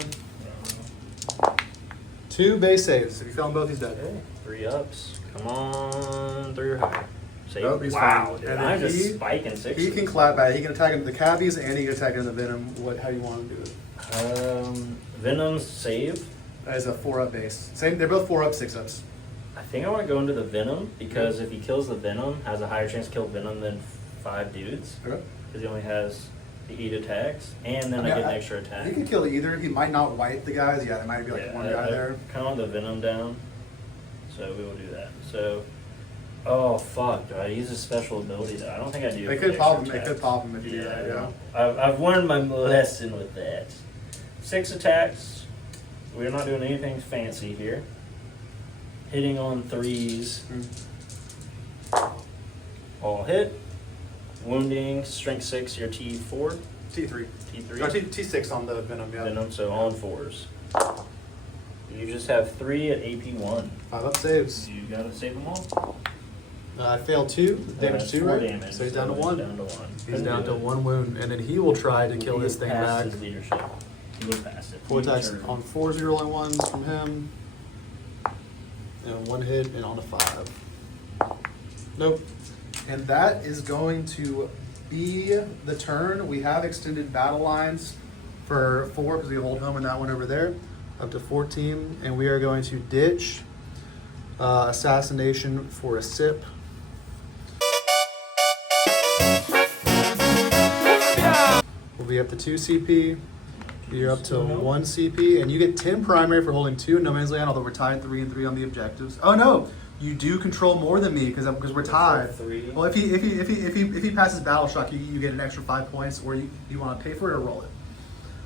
2 base saves. If you fail on both, he's dead. Okay, 3 ups. Come on, 3 or higher. Save. Nope, he's wow, fine. dude, And I'm then just spiking 6. He can clap back. He can attack into the cabbies and he can attack into the venom. How you want to do it? Venom's save. That is a 4-up base. Same. They're both 4 up, 6 ups. I think I want to go into the Venom because if he kills the Venom, has a higher chance to kill Venom than 5 dudes. Okay. Because he only has the 8 attacks, and then I get an extra attack. He can kill either. He might not wipe the guys. Yeah, there might be like one guy there. Kind of want the Venom down, so we will do that. So, oh fuck, do I use a special ability though? I don't think I do. They could pop him. They could pop him if you do that. Yeah. I've learned my lesson with that. 6 attacks. We're not doing anything fancy here. Hitting on 3s. All hit. Wounding, strength 6, your T4. T3. T3. No, T6 on the venom. Yeah. Venom, so on 4s. You just have 3 at AP 1. 5 up saves. You gotta save them all. I failed 2. Damage 2, 4 right? damage. So he's down to 1. Down to 1. He's down to 1 wound, and then he will try to kill this thing back. His leadership. He would pass it. 4 attacks on 4 0 and 1s from him. And 1 hit and on a 5. Nope. And that is going to be the turn. We have extended battle lines for 4 because we hold home in that one over there, up to 14. And we are going to ditch Assassination for a sip. We'll be up to 2 CP. You're up to 1 CP, and you get 10 primary for holding 2 no man's land, although we're tied 3 and 3 on the objectives. Oh no! You do control more than me because we're tied. 3. Well, if he passes battle shock, you get an extra 5 points. Or you want to pay for it or roll it?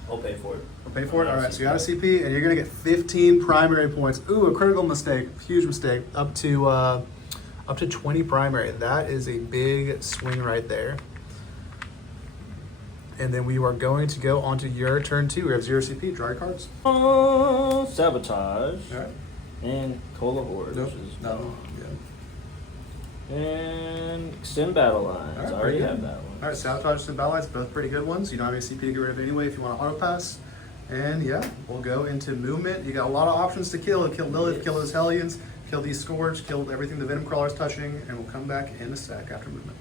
I'll pay for it. I'll pay for it. All right. So you got a CP, and you're gonna get 15 primary points. Ooh, a critical mistake, huge mistake. Up to 20 primary. That is a big swing right there. And then we are going to go on to your turn 2. We have 0 CP. Draw your cards. Sabotage. All right. And Cola Horde. Nope. Which is No. Yeah. And extend battle lines. All right, I already pretty have good. that one. All right, Sabotage and Battle Lines, both pretty good ones. You don't have any CP to get rid of anyway if you want to auto pass. And yeah, we'll go into movement. You got a lot of options to kill. Kill Lilith, kill those Hellions, kill these Scourge, kill everything the Venom Crawler's touching, and we'll come back in a sec after movement.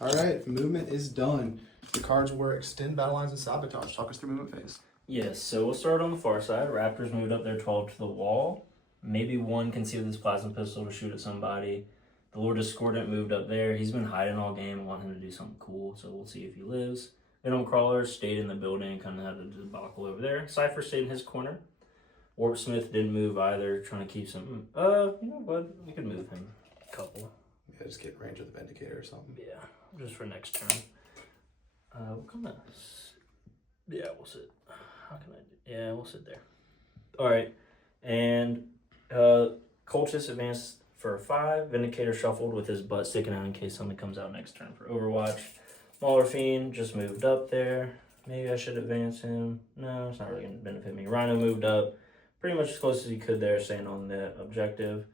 All right, movement is done. The cards were Extend Battle Lines and Sabotage. Talk us through movement phase. Yes, so we'll start on the far side. Raptors moved up their 12 to the wall. Maybe one can see with his plasma pistol to shoot at somebody. The Lord Discordant moved up there. He's been hiding all game. I want him to do something cool, so we'll see if he lives. Venom Crawler stayed in the building, kind of had a debacle over there. Cypher stayed in his corner. Warpsmith didn't move either, trying to keep some... you know what? We could move him a couple. Yeah, just get range of the Vindicator or something. Yeah, just for next turn. We'll come out. Yeah, we'll sit. How can I do? Yeah, we'll sit there. All right, and Cultist advanced for 5. Vindicator shuffled with his butt sticking out in case something comes out next turn for Overwatch. Mauler Fiend just moved up there. Maybe I should advance him. No, it's not really going to benefit me. Rhino moved up pretty much as close as he could there, staying on the objective.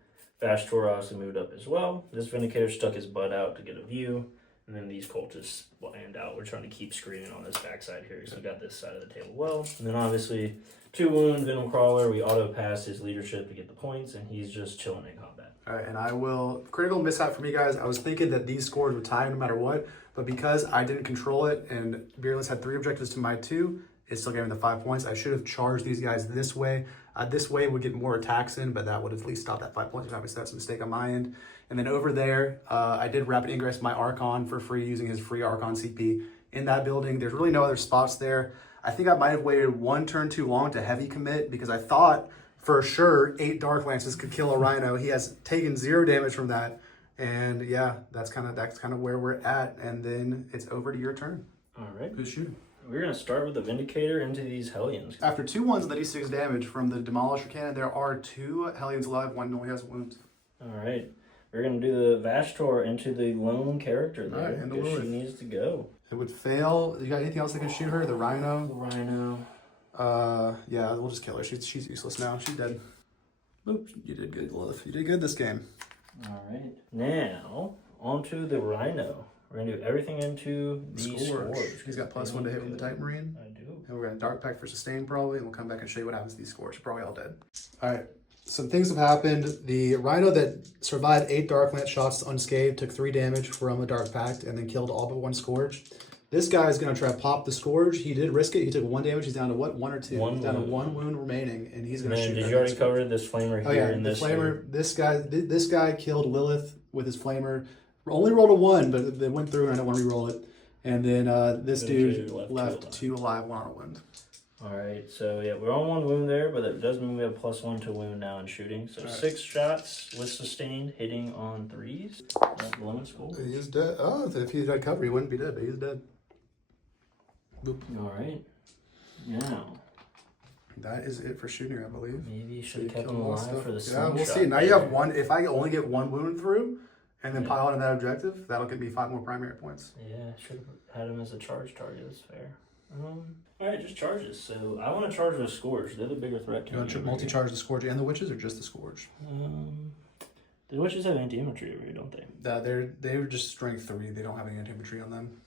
Vashtor also moved up as well. This Vindicator stuck his butt out to get a view. And then these cultists land out. We're trying to keep screening on this backside here because we got this side of the table well. And then obviously 2 wound, Venom Crawler. We auto pass his leadership to get the points, and he's just chilling in combat. All right, and I will... Critical mishap for me, guys. I was thinking that these scores would tie no matter what, but because I didn't control it and Beerulence had 3 objectives to my 2, it still gave me the 5 points. I should have charged these guys this way. This way would get more attacks in, but that would at least stop that 5 points. Obviously, that's a mistake on my end. And then over there, I did rapid ingress my Archon for free using his free Archon CP in that building. There's really no other spots there. I think I might have waited 1 turn too long to heavy commit because I thought for sure 8 Dark Lances could kill a Rhino. He has taken 0 damage from that. And yeah, that's kind of where we're at. And then it's over to your turn. All right. Who's shooting? We're going to start with the Vindicator into these Hellions. After 2 ones that D6 damage from the Demolisher cannon, there are 2 Hellions alive. 1 only has wounds. All right. We're going to do the Vashtor into the lone character there. All right, and the because Lilith. she needs to go. It would fail. You got anything else that can shoot her? The Rhino? The Rhino. Yeah, we'll just kill her. She's useless now. She's dead. Oop, you did good, Lilith. You did good this game. All right. Now, onto the Rhino. We're going to do everything into the Scourge. He's got +1 to hit from the Titan Marine. I do. and we're gonna dark pack for sustain probably, and we'll come back and show you what happens to these scores. You're probably all dead. All right, some things have happened. The Rhino that survived 8 Dark Lance shots unscathed took 3 damage from a Dark Pact and then killed all but 1 Scourge. This guy is gonna try to pop the Scourge. He did risk it. He took 1 damage. He's down to what? 1 or 2? He's down to 1 wound remaining, and he's gonna shoot. Did you already cover this flamer here? Oh yeah, the flamer. This guy killed Lilith with his flamer. Only rolled a 1, but they went through, and I don't want to re-roll it. And then this dude left 2 alive, 1 on a wound. Alright, so yeah, we're on 1 wound there, but that does mean we have +1 to wound now in shooting. So 6 shots with sustained, hitting on 3s. That's the limit score. He's dead. Oh, if he had cover, he wouldn't be dead, but he's dead. Boop. Alright. Now. That is it for shooting, I believe. Maybe you should have kept him alive for the Yeah, we'll see. Now you have 1. If I only get 1 wound through, and then pile on that objective, that'll give me 5 more primary points. Yeah, should have had him as a charge target. That's fair. Alright, just charges. So I want to charge with Scourge. They're the bigger threat to me. You want to multi-charge the Scourge and the Witches, or just the Scourge? The Witches have anti-infantry over here, don't they? They're just strength 3. They don't have any anti-infantry on them.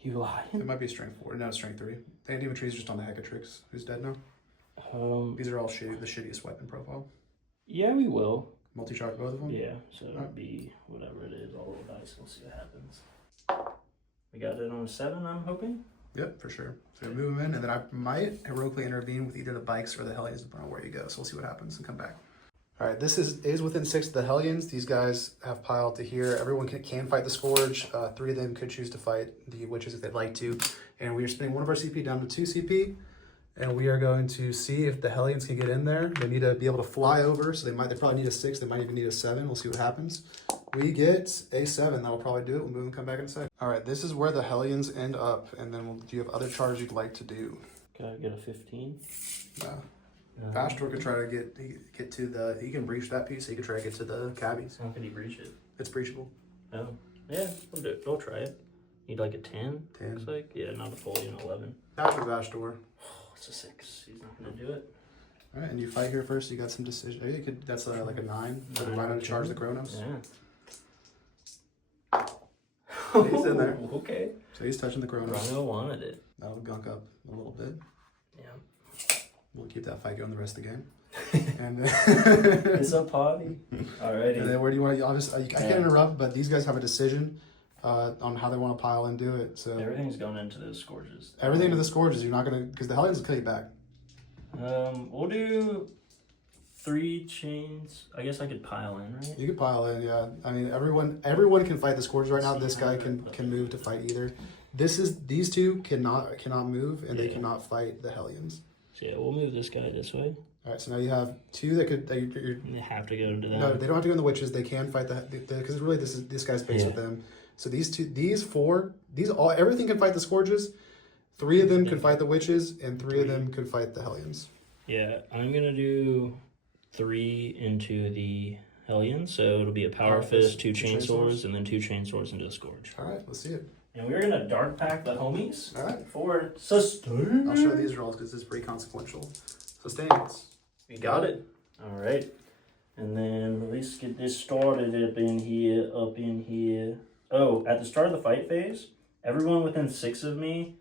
You lying? It might be strength 4. No, strength 3. The anti-infantry is just on the Hecatrix, who's dead now. These are all shitty, the shittiest weapon profile. Yeah, we will. Multi-charge both of them? Yeah, so it'd be whatever it is, all roll dice. We'll see what happens. We got it on 7, I'm hoping? Yep, for sure. So move them in, and then I might heroically intervene with either the bikes or the Hellions, depending on where you go. So we'll see what happens and come back. All right, this is within 6 of the Hellions. These guys have piled to here. Everyone can fight the Scourge. 3 of them could choose to fight the Witches if they'd like to. And we are spending 1 of our CP down to 2 CP. And we are going to see if the Hellions can get in there. They need to be able to fly over, so they probably need a 6. They might even need a 7. We'll see what happens. We get a 7. That'll probably do it. We'll move and come back in a sec. All right, this is where the Hellions end up, and then do you have other charges you'd like to do? Can I get a 15? No. Vashtor could try to get to the. He can breach that piece. So he could try to get to the cabbies. How can he breach it? It's breachable. Oh, yeah. We'll do it. We'll try it. Need like a 10. 10. Looks like not a full 11. After Vashtor. It's a 6. He's not gonna do it. All right, and you fight here first. You got some decision. You could. That's like a 9. For the Rhino to charge the Kronos. Yeah. He's in there. Okay. So he's touching the Kronos. Rhino wanted it. That'll gunk up a little bit. Yeah. We'll keep that fight going the rest of the game. And it's a party. Alrighty. And then where do you want to? I can't interrupt, but these guys have a decision on how they want to pile and do it. So everything's going into those Scourges. Everything into the Scourges. You're not gonna, because the Hellions will kill you back. We'll do 3 chains. I guess I could pile in, right? You could pile in, yeah. I mean, everyone can fight the Scourges right now. This guy can move to fight either. These 2 cannot move, and they cannot fight the Hellions. So yeah, we'll move this guy this way. All right, so now you have 2 that could. You have to go into that. No, they don't have to go in the Witches. They can fight because really this guy's based with them. So these 4, everything can fight the Scourges. 3 of them can fight the Witches, and 3 of them could fight the Hellions. Yeah, I'm gonna do 3 into the Hellions, so it'll be a Power Fist, 2 Chain Swords, and then 2 Chain Swords into the Scourge. All right, let's see it. And we're gonna Dark Pack the homies. All right. For sustain. I'll show these rolls because this is pretty consequential. Sustains. We got it. All right. And then let's get this started up in here. Oh, at the start of the fight phase, everyone within 6 of me,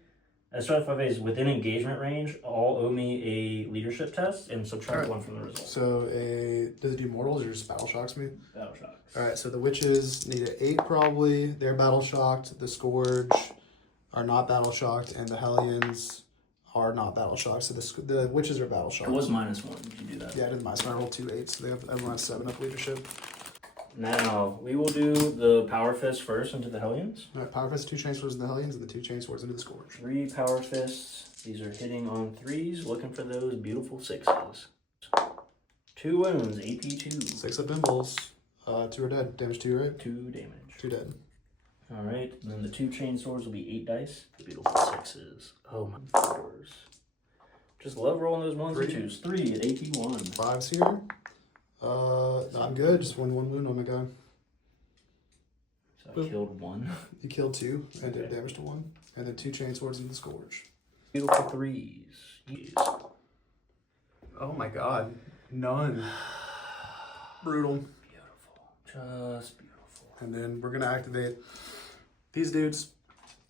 at the start of the fight phase, within engagement range, all owe me a leadership test and subtract 1 from the result. So does it do mortals or just battle shocks me? Battle shocks. All right, so the Witches need an 8 probably. They're battle shocked. The Scourge are not battle shocked, and the Hellions are not battle shocked. So the Witches are battle shocked. It was -1. Did you do that? Yeah, I did mine. So I rolled 2 8s. So everyone has 7 up leadership. Now, we will do the Power Fist first into the Hellions. All right, Power Fist, 2 Chain Swords in the Hellions, and the 2 Chain Swords into the Scourge. 3 Power Fists. These are hitting on 3s, looking for those beautiful 6s. 2 wounds, AP2. 6 of Bimbles. 2 are dead. Damage 2, right? 2 damage. 2 dead. Alright, and then the 2 Chain Swords will be 8 dice. Beautiful 6s. Oh my goodness. Just love rolling those 1s and 2s. 3 at AP1. 5s here. I'm good. Just one wound on my guy. So I killed 1. You killed 2 and did damage to 1. And then 2 Chain Swords in the Scourge. Beautiful 3s. Yes. Oh my god. None. Brutal. Beautiful. Just beautiful. And then we're going to activate these dudes.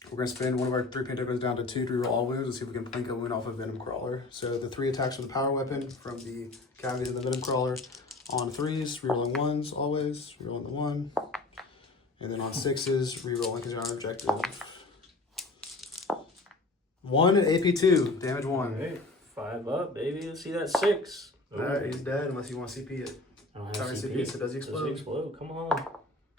We're going to spend one of our 3 paint tokens down to 2 to reroll all wounds and see if we can blink a wound off of Venom Crawler. So the 3 attacks with the power weapon from the cavities of the Venom Crawler on 3s, rerolling 1s always, rerolling the 1. And then on 6s, rerolling because you're on objective. 1 AP2, damage 1. All right, 5 up, baby. Let's see that 6. Alright, he's dead unless you want to CP it. I don't have CP. So does he explode? Does he explode? Come on.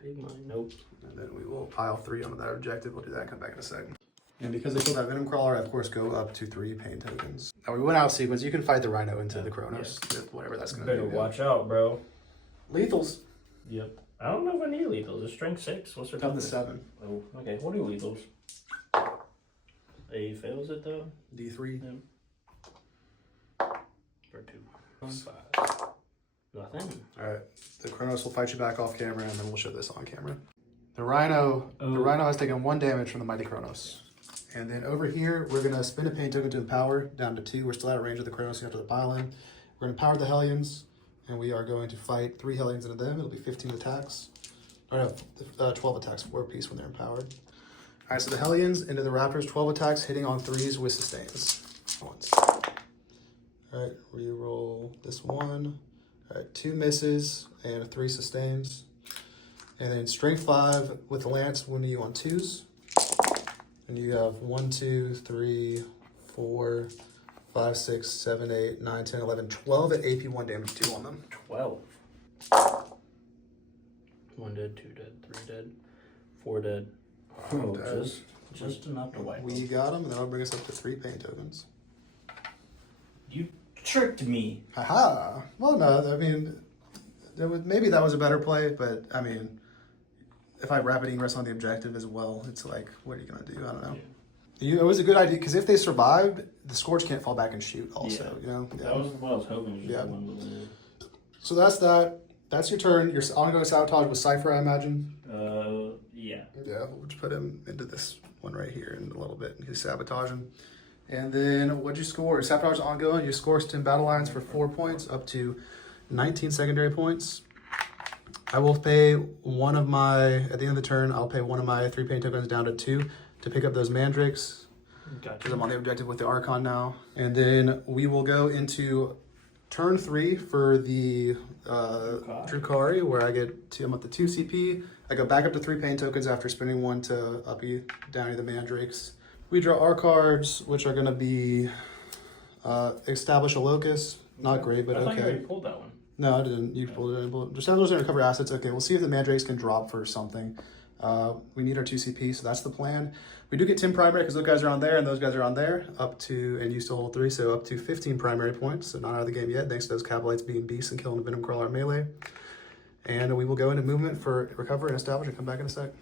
Big mine. Nope. And then we will pile 3 onto that objective. We'll do that and come back in a second. And because they killed that Venom Crawler, I of course go up to 3 pain tokens. Now we went out of sequence. You can fight the Rhino into the Kronos, whatever that's going to do. Better watch out, bro. Lethals. Yep. I don't know if I need lethals. It's strength 6. What's their Down to toughness? 7. Oh, okay. What are lethals? A fails it though. D3. Yeah. For 2. 5. Nothing. Alright. The Kronos will fight you back off camera and then we'll show this on camera. The Rhino has taken 1 damage from the Mighty Kronos. And then over here, we're going to spin a pain token to empower down to 2. We're still out of range of the Kronos after the pile in. We're going to power the Hellions, and we are going to fight 3 Hellions into them. It'll be 15 attacks. Or no, 12 attacks, 4 apiece when they're empowered. Alright, so the Hellions into the Raptors, 12 attacks, hitting on 3s with sustains. Once. Alright, reroll this 1. Alright, 2 misses and 3 sustains. And then strength 5 with the lance wounding you on 2s. And you have 1, 2, 3, 4, 5, 6, 7, 8, 9, 10, 11, 12 at AP 1 damage 2 on them. 12. 1 dead, 2 dead, 3 dead, 4 dead. Oh, just enough to wipe. We got them, and that'll bring us up to 3 pain tokens. You tricked me. Haha. Well, no, I mean, maybe that was a better play, but I mean, if I rapid ingress on the objective as well, it's like, what are you gonna do? I don't know. Yeah. It was a good idea because if they survived, the Scourge can't fall back and shoot. Also, you know. Yeah. That was what I was hoping. Yeah. So that's that. That's your turn. Your ongoing sabotage with Cypher, I imagine. Yeah. Yeah, we'll just put him into this one right here in a little bit. He's sabotaging. And then what'd you score? Sabotage is ongoing. You score 10 battle lines for 4 points, up to 19 secondary points. I will pay one of my, at the end of the turn, I'll pay one of my 3 pain tokens down to 2 to pick up those mandrakes. Because I'm on the objective with the Archon now. And then we will go into turn 3 for the Drukhari, where I get I'm up to 2 CP. I go back up to 3 pain tokens after spending 1 to uppy Downy the mandrakes. We draw our cards, which are going to be Establish a Locus. Not great, but I thought you okay. already pulled that one. No, I didn't. You pulled it. Just have those in recover assets. Okay, we'll see if the mandrakes can drop for something. We need our 2 CP, so that's the plan. We do get 10 primary because those guys are on there and those guys are on there. Up to, and you still hold 3, so up to 15 primary points. So not out of the game yet, thanks to those Kabalites being beasts and killing the Venom Crawler at melee. And we will go into movement for recover and establish and come back in a sec.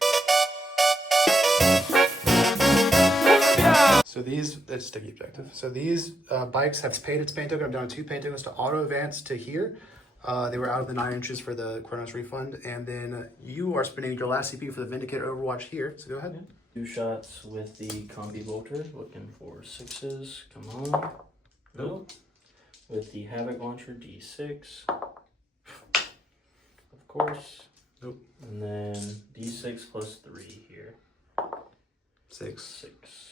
So these, that's sticky objective. So these bikes have paid its pain token. I'm down to 2 pain tokens to auto advance to here. They were out of the 9 inches for the Kronos refund. And then you are spending your last CP for the Vindicator Overwatch here. So go ahead. 2 shots with the Combi Bolter, looking for 6s. Come on. Nope. With the Havoc Launcher, D6. Of course. Nope. And then D6 plus 3 here. 6.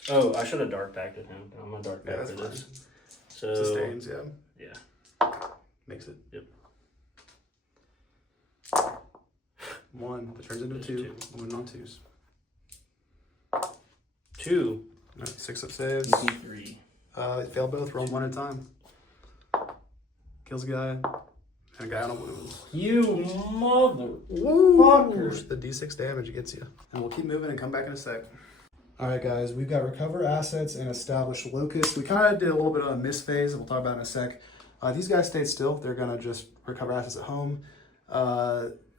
Oh, I should have dark packed him. I'm gonna dark pack that's for this. fine. So Sustains, yeah. Yeah. Makes it. Yep. 1. That turns into 2. 1 on 2s. 2. Right, 6 up saves. EP3. Fail both. Roll 1 at a time. Kills a guy. And a guy on a wound. You mother. Fuckers. The D6 damage gets you. And we'll keep moving and come back in a sec. Alright guys, we've got recover assets and establish locus. We kind of did a little bit of a miss phase that we'll talk about in a sec. These guys stayed still. They're going to just recover assets at home.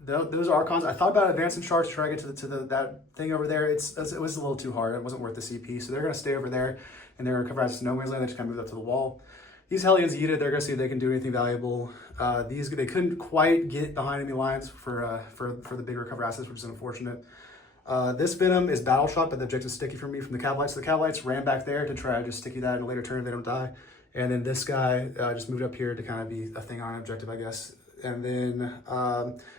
Those Archons, I thought about advancing charge to try to get to that thing over there. It was a little too hard. It wasn't worth the CP. So they're going to stay over there and they're going to recover assets in no man's land. They just kind of moved up to the wall. These Hellions yeeted. They're going to see if they can do anything valuable. They couldn't quite get behind enemy lines for the big recover assets, which is unfortunate. This Venom is battle shot, but the objective is sticky for me from the Kabalites. So the Kabalites ran back there to try to just sticky that in a later turn if they don't die. And then this guy just moved up here to kind of be a thing on an objective, I guess. And then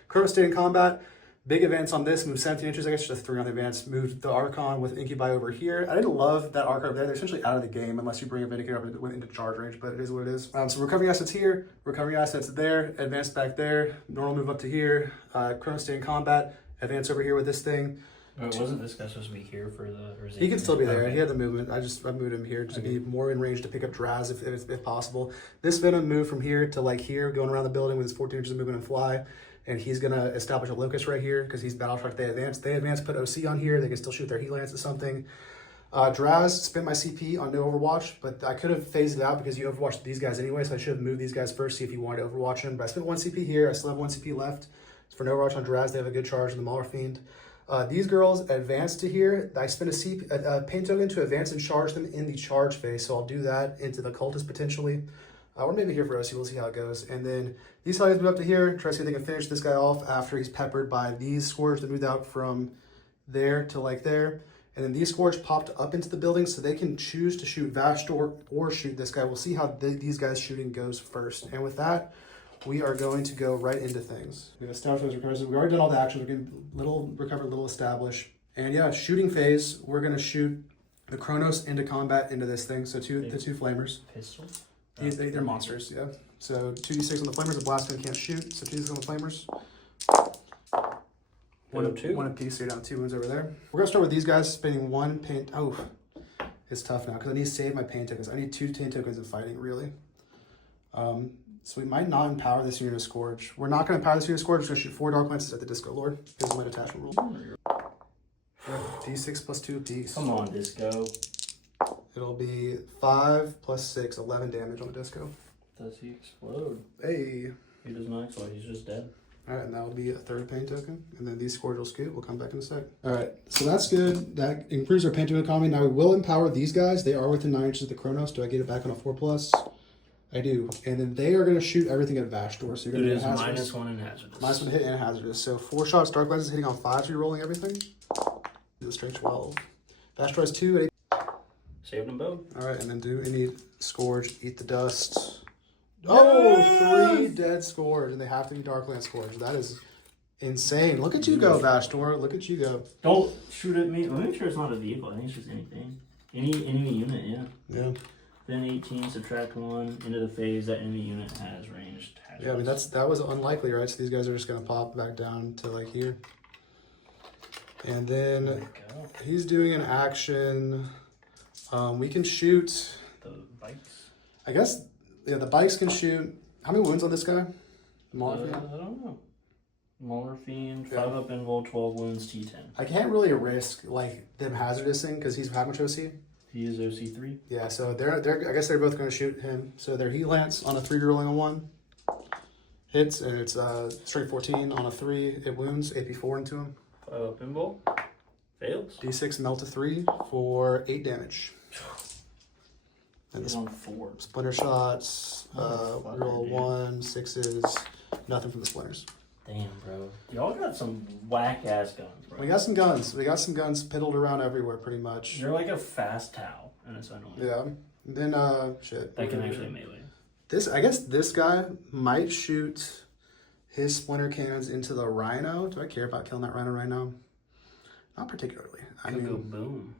Kronos stayed in combat. Big advance on this, move 17 inches, I guess just a 3 on the advance. Moved the Archon with Incubi over here. I didn't love that Archon over there. They're essentially out of the game unless you bring a Vindicator up into charge range, but it is what it is. So recovering assets here, recovering assets there, advance back there, normal move up to here, Chrono stay in combat, advance over here with this thing. But wasn't this guy supposed to be here for the... Or is He can still be there. Okay. He had the movement. I moved him here to be more in range to pick up Draz if possible. This Venom moved from here to like here, going around the building with his 14 inches of movement and fly. And he's going to establish a locus right here because he's battle shock. They advance, put OC on here. They can still shoot their heat lance at something. Draz spent my CP on no Overwatch, but I could have phased it out because you Overwatched these guys anyway, so I should have moved these guys first, see if you wanted to Overwatch them. But I spent 1 CP here. I still have 1 CP left. For no Overwatch on Draz, they have a good charge in the Mauler Fiend. These girls advance to here. I spent a pain token to advance and charge them in the charge phase, so I'll do that into the cultist potentially. We're maybe here for OC, we'll see how it goes. And then these guys move up to here, try to see if they can finish this guy off after he's peppered by these Scourge that moved out from there to like there. And then these Scourge popped up into the building, so they can choose to shoot Vashtor or shoot this guy. We'll see how these guys shooting goes first. And with that, we are going to go right into things. We have established those recovers. We've already done all the actions. We're getting little recover, little establish. And yeah, shooting phase, we're going to shoot the Chronos into combat into this thing. So the two flamers. Pistols? They're monsters, yeah. So 2d6 on the flamers. The blast gun can't shoot. So 2d6 on the flamers. One apiece, so you're down 2 wounds over there. We're going to start with these guys spending 1 pain. Oh, it's tough now because I need to save my pain tokens. I need 2 pain tokens in fighting, really. So we might not empower this unit of Scourge. We're not going to empower this unit of Scourge. We're going to shoot 4 Dark Lances at the Disco Lord. This is my detachment rule. D6 plus 2 apiece. Come on, Disco. It'll be 5 plus 6, 11 damage on the Disco. Does he explode? Hey. He does not explode. He's just dead. All right, and that will be a 3rd pain token. And then these Scourge will scoot. We'll come back in a sec. All right, so that's good. That improves our pain token economy. Now we will empower these guys. They are within 9 inches of the Chronos. Do I get it back on a 4+? I do. And then they are going to shoot everything at Vashtor. So you're going to get -1 in hazardous. -1 hit and hazardous. So 4 shots, Dark Lances hitting on 5, so you're rolling everything. Do the strength 12. Vashtor has 2 at 8. Saved them both. All right, and then do any Scourge, eat the dust. Oh, 3 dead Scourge, and they have to be Darkland Scourge. That is insane. Look at you go, Vashtor. Look at you go. Don't shoot at me. Let me make sure it's not a vehicle. I think it's just anything. Any enemy unit, yeah. Yeah. Then 18, subtract 1 into the phase that enemy unit has ranged. Yeah, I mean that was unlikely, right? So these guys are just gonna pop back down to like here. And then he's doing an action. We can shoot the bikes. I guess yeah, the bikes can shoot. How many wounds on this guy? I don't know. Mauler Fiend, 5 up invul, 12 wounds, T10. I can't really risk like them hazardousing because he's how much OC? He is OC3. Yeah, so they're I guess they're both going to shoot him. So their heat lance on a 3 rolling a 1 hits, and it's straight 14 on a 3. It wounds AP4 into him. 5 up invul, fails. D6 melt to 3 for 8 damage. And He's on 4. Splinter shots, roll 1, 6s, nothing from the splinters. Damn, bro. Y'all got some whack-ass guns, bro. We got some guns. We got some guns piddled around everywhere, pretty much. You're like a fast towel, and it's annoying. Yeah. And then, shit. That can actually melee. I guess this guy might shoot his splinter cannons into the Rhino. Do I care about killing that Rhino right now? Not particularly. I mean, go boom.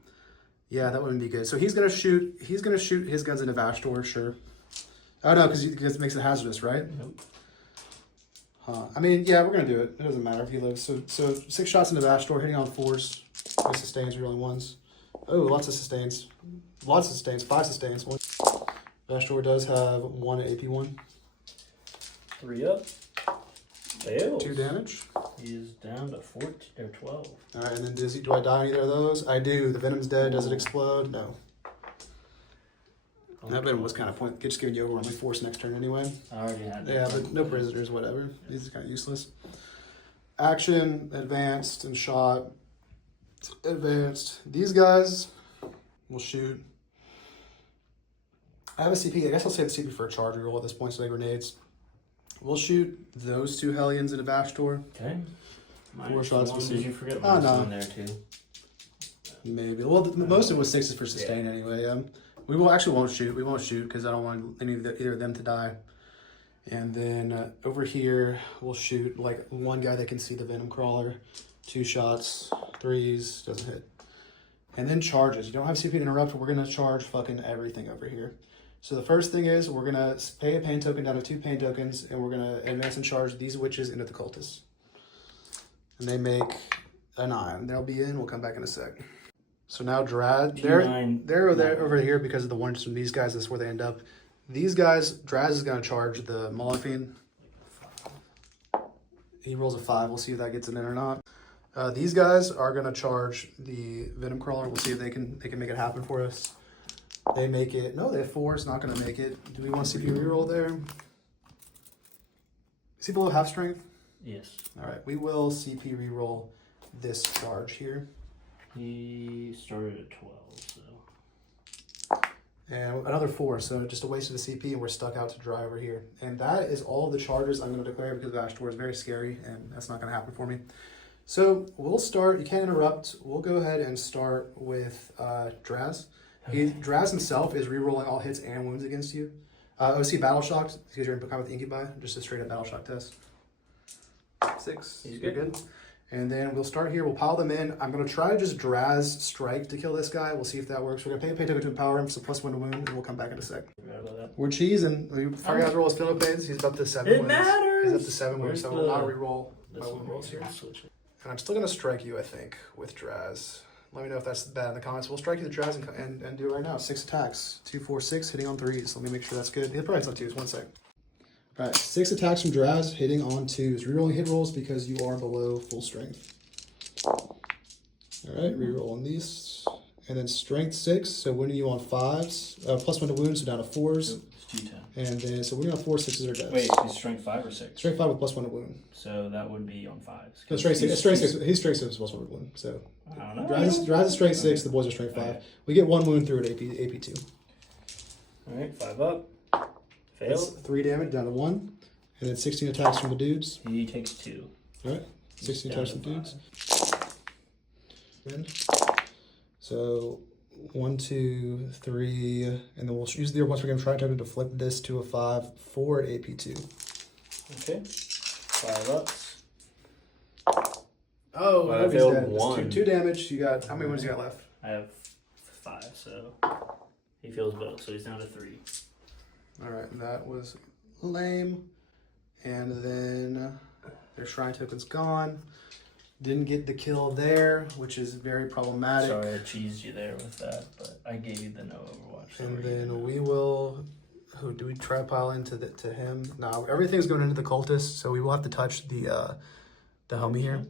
Yeah, that wouldn't be good. So he's gonna shoot his guns into Vashtor, sure. Oh no, because it makes it hazardous, right? Nope. I mean, yeah, we're gonna do it. It doesn't matter if he lives. So 6 shots into Vashtor, hitting on 4s. 3 sustains, rolling 1s. Oh, lots of sustains. 5 sustains. 1. Vashtor does have 1 at AP1. 3 up. Fails. 2 damage. He is down to 14 or 12. All right, and then do I die on either of those? I do. The Venom's dead. Does it explode? No. That Venom was kind of point. Just giving you overwhelming force next turn anyway. I already had that. Yeah, but no prisoners, whatever. These are kind of useless. Action, advanced, and shot. Advanced. These will shoot. I have a CP. I guess I'll save the CP for a charge roll at this point, so they grenades. We'll shoot those 2 Hellions into Vashtor. Okay. 4 shots. Did you forget oh, no. one there too? Maybe. Well, most of it was 6s for sustain anyway. We won't shoot. We won't shoot because I don't want either of them to die. And then over here, we'll shoot like one guy that can see the Venom Crawler. 2 shots, 3s, doesn't hit. And then charges. You don't have CP to interrupt, we're gonna charge fucking everything over here. So the first thing is we're gonna pay a pain token down to 2 pain tokens, and we're gonna advance and charge these witches into the cultists. And they make a 9. They'll be in, we'll come back in a sec. So now Drad, they're over here because of the ones from these guys, that's where they end up. These guys, Draz is gonna charge the Molephine. He rolls a 5, we'll see if that gets it in or not. These guys are gonna charge the Venom Crawler. We'll see if they can make it happen for us. They make it. No, they have 4. It's not gonna make it. Do we want to CP reroll there? Is he below half strength? Yes. All right, we will CP reroll this charge here. He started at 12, so. And another 4, so just a waste of the CP, and we're stuck out to dry over here. And that is all of the charges I'm gonna declare because Vashtor is very scary, and that's not gonna happen for me. So we'll start, you can't interrupt. We'll go ahead and start with Draz. Draz himself is rerolling all hits and wounds against you. OC Battle Shocked, because you're in combat with Incubi, just a straight up Battle Shock test. 6, He's good. And then we'll start here, we'll pile them in. I'm gonna try to just Draz Strike to kill this guy. We'll see if that works. We're gonna pay token to empower him, so +1 to wound, and we'll come back in a sec. We're cheesing. We fire out to roll his Philo Pains. He's up to 7 It wounds. matters! He's up to 7 wounds, so we'll not reroll my wound rolls here. Switch. And I'm still going to strike you, I think, with Draz. Let me know if that's bad in the comments. We'll strike you with Draz and do it right now. 6 attacks. 2, 4, 6, hitting on 3s. Let me make sure that's good. It probably hits on 2s. 1 sec. All right, 6 attacks from Draz, hitting on 2s. Rerolling hit rolls because you are below full strength. All right, reroll on these. And then strength 6, so winning you on 5s. +1 to wound, so down to 4s. It's G10. And then, so winning on 4, 6s are deaths. Wait, he's strength 5 or 6? Strength 5 with +1 to wound. So that would be on 5s. No, strength 6. He's strength 6 plus 1 to wound. So I don't know. Draz is strength 6, the boys are strength 5. Okay. We get 1 wound through at AP 2. Alright, 5 up. That's Failed. 3 damage down to 1. And then 16 attacks from the dudes. He takes 2. Alright. 16 attacks from the dudes. Good. So 1, 2, 3, and then we'll use the once we're going to try to flip this to a 5, 4 at AP2. Okay. 5 ups. Oh, I he's failed dead. 1. 2 damage. You got, how many wounds you got left? I have 5, so he feels both, so he's down to 3. Alright, that was lame. And then their shrine token's gone. Didn't get the kill there, which is very problematic. Sorry, I cheesed you there with that, but I gave you the no Overwatch. And then we will. Who do we try to pile into to him? No, everything's going into the cultist, so we will have to touch the homie here.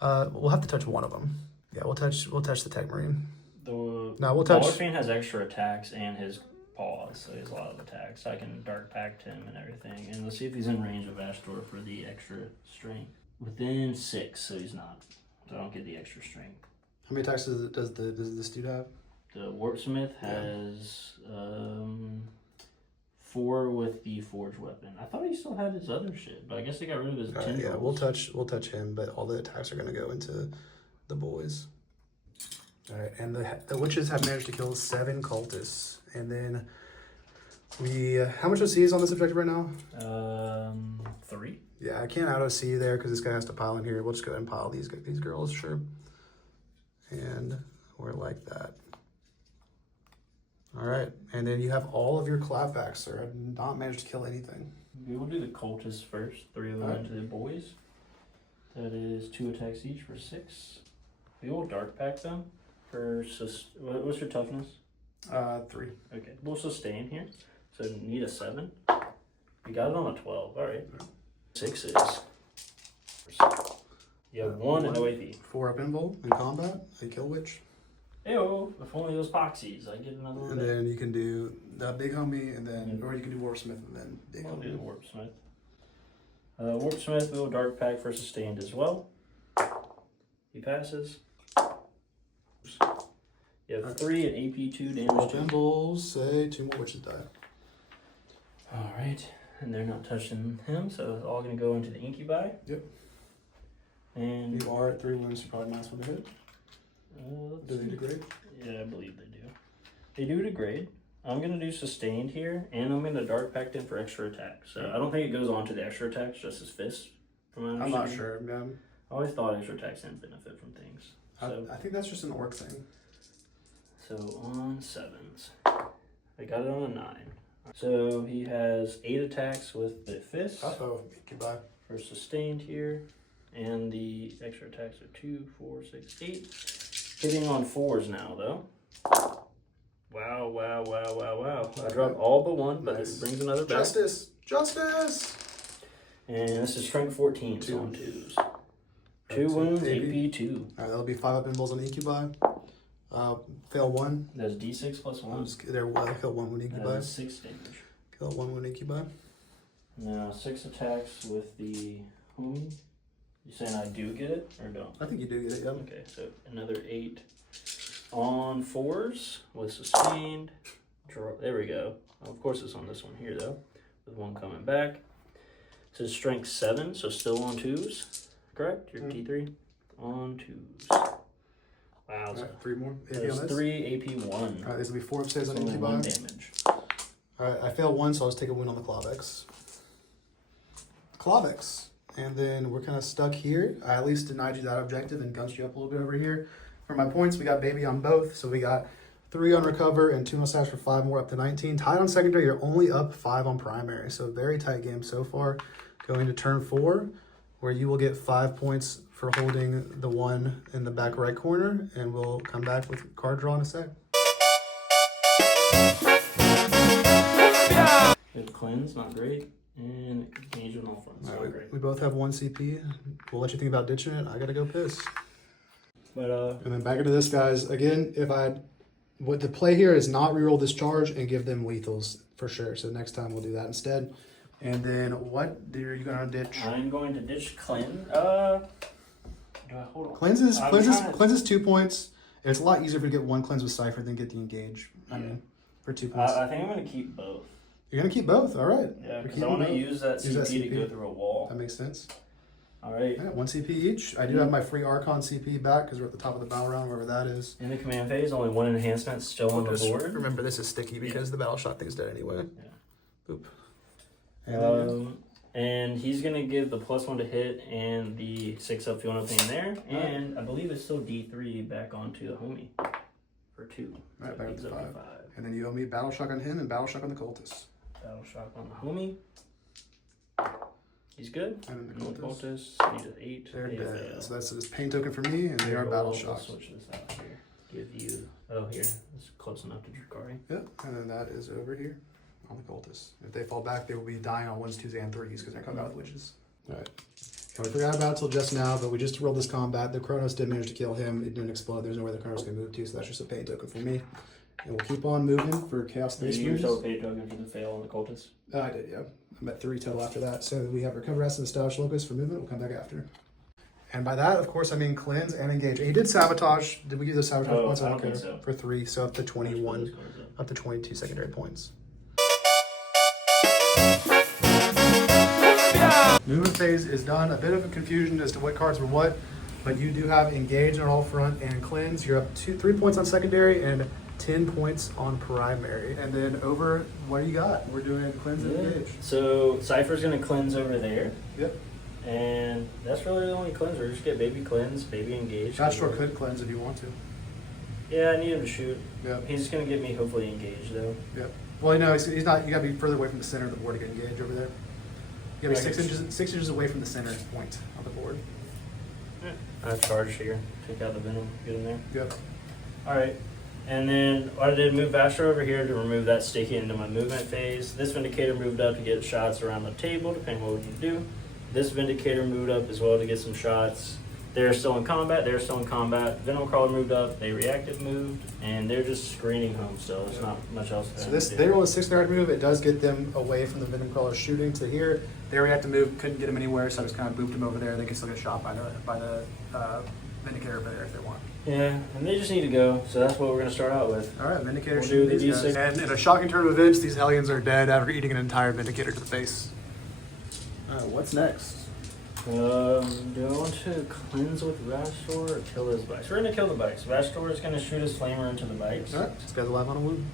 We'll have to touch one of them. Yeah, we'll touch the Tech Marine. We'll touch. Molephine has extra attacks and his paws, so he has a lot of attacks. I can Dark Pact him and everything, and let's see if he's in range of Vashtor for the extra strength. Within 6, so he's not. So I don't get the extra strength. How many attacks does this dude have? The Warpsmith has 4 with the Forged Weapon. I thought he still had his other shit, but I guess they got rid of his tendrils. Yeah, we'll touch him, but all the attacks are gonna go into the boys. All right, and the witches have managed to kill 7 cultists, and then we how much OC is on this objective right now? 3. Yeah, I can't auto C there because this guy has to pile in here. We'll just go ahead and pile these girls, sure. And we're like that. All right, and then you have all of your clapbacks, sir. I've not managed to kill anything. We will do the cultists first. 3 of them into the boys. That is 2 attacks each for 6. We will Dark Pact them for what's your toughness? 3. Okay, we'll sustain here. So need a 7. You got it on a 12. All right. 6s. You have 1 and no AP. 4 up invul in combat. A kill witch. Ew, if only those poxies. I get another one. And then you can do the big homie, and then or you can do Warpsmith and then big I'll homie. do the Warpsmith. Warpsmith will Dark Pact for sustained as well. He passes. You have 3 at AP2 damage. Invul, say 2 more witches die. Alright, and they're not touching him, so it's all going to go into the Incubi. Yep. And You are at 3 wounds, so probably -1 to hit. Do they degrade? Yeah, I believe they do. They do degrade. I'm going to do Sustained here, and I'm going to Dark Pact in for extra attack. So I don't think it goes on to the extra attacks, just his fist, from my I'm understanding. not sure, man. I always thought extra attacks didn't benefit from things. So, I think that's just an orc thing. so on 7s. I got it on a 9. So he has 8 attacks with the fist. Uh-oh, goodbye. For Sustained here. And the extra attacks are 2, 4, 6, 8. Hitting on 4s now, though. Wow, wow, wow, wow, wow. I dropped all but 1, but Nice. it brings another back. Justice! Justice! And this is strength 14, so on 2s. 2 wounds, AP 2. Alright, that'll be 5 up involves on incubi. Fail 1. That's D6 plus 1. There, kill 1 wound incubi. That's 6 damage. Kill 1 wound incubi. Now 6 attacks with the homie. You saying I do get it or don't? I think you do get it, yeah. Okay, so another 8 on 4s with Sustained. There we go. Of course it's on this one here though, with 1 coming back. It says strength 7, so still on 2s, correct? Your T3 on 2s. Wow, Alright, 3 more. there's 3 AP 1. Alright, this will be 4 upstairs on Only incubi. 1 damage. Alright, I failed 1, so I'll just take a wound on the Clavex. Clavex. And then we're kind of stuck here. I at least denied you that objective and gunched you up a little bit over here. For my points, we got baby on both. So we got 3 on recover and 2 mustache for 5 more up to 19. Tied on secondary, you're only up 5 on primary. So very tight game so far. Going to turn 4, where you will get 5 points for holding the 1 in the back right corner. And we'll come back with card draw in a sec. Good cleanse, not great. And engage on all fronts. All Not right, great. we both have 1 CP. We'll let you think about ditching it. I gotta go piss. But And then back into this, guys. Again, what the play here is not reroll discharge and give them lethals for sure. So next time we'll do that instead. And then what are you gonna ditch? I'm going to ditch cleanse. Do I hold on? Cleanses 2 points. It's a lot easier if you get 1 cleanse with Cypher than get the engage. I mean, for 2 points. I think I'm going to keep both. You're gonna keep both. All right. Yeah, We're because keeping I want to both. use that CP to go through a wall. That makes sense. All right. All right, 1 CP each. I do have my free Archon CP back because we're at the top of the battle round, wherever that is. In the command phase, only 1 enhancement still on the board. Remember, this is sticky because the battle shot thing's dead anyway. Yeah. Boop. And he's going to give the +1 to hit and the 6 up fuel thing there. And I believe it's still D3 back onto the homie for 2. All right, So back up he's to 5. to 5. And then you owe me Battle Shock on him and Battle Shock on the Cultist. Battle shock on the homie. He's good. And then the And the Cultist. cultist needed 8. They're They dead. fail. So that's this pain token for me, and they are Battle We'll Shock. switch this out here. Give you. Oh, here. It's close enough to Drukhari. Yep, and then that is over here on the Cultist. If they fall back, they will be dying on 1s, 2s, and 3s because they're coming out with witches. Alright. And we forgot about it till just now, but we just rolled this combat. The Chronos did manage to kill him. It didn't explode. There's nowhere the Chronos can move to, so that's just a pain token for me. And we'll keep on moving for Chaos Did Space you use moves. pay token for the fail on the cultist? I did, yeah. I'm at 3 total after that. So we have Recover Rest and Establish Locus for movement. We'll come back after. And by that, of course, I mean Cleanse and Engage. And he did Sabotage. Did we give the Sabotage Oh, points? I don't think so. For 3, so up to 21. Up to 22 secondary points. Movement phase is done. A bit of a confusion as to what cards were what, but you do have Engage on all front and Cleanse. You're up 3 points on secondary and 10 points on primary. And then over, what do you got? We're doing Cleanse and Engage. So Cypher's going to cleanse over there. Yep. And that's really the only cleanser. Just get baby cleanse, baby engage. Vashtor could cleanse if you want to. Yeah, I need him to shoot. Yep. He's just going to get me hopefully engaged though. Yep. Well, no, he's not. You got to be further away from the center of the board to get engaged over there. You got to be 6 inches away from the center point of the board. I charge here. Take out the venom. Get in there. Yep. All right. And then what I did, move Vashtor over here to remove that sticky into my movement phase. This Vindicator moved up to get shots around the table, depending on what we need to do. This Vindicator moved up as well to get some shots. They're still in combat. They're still in combat. Venom Crawler moved up. They reactive moved, and they're just screening home still. There's not much else. So they roll a 6-yard move. It does get them away from the Venom Crawler shooting to here. They reactive move, couldn't get them anywhere, so I just kind of booped them over there. They can still get shot by the Vindicator over there if they want. Yeah, and they just need to go. So that's what we're gonna start out with. All right, Vindicator We'll shooting do the these guys. D6. And in a shocking turn of events, these Hellions are dead after eating an entire Vindicator to the face. What's next? Do I want to cleanse with Vashtor or kill his bikes? We're gonna kill the bikes. Vashtor is gonna shoot his flamer into the bikes. All right, this guy's alive on a wound.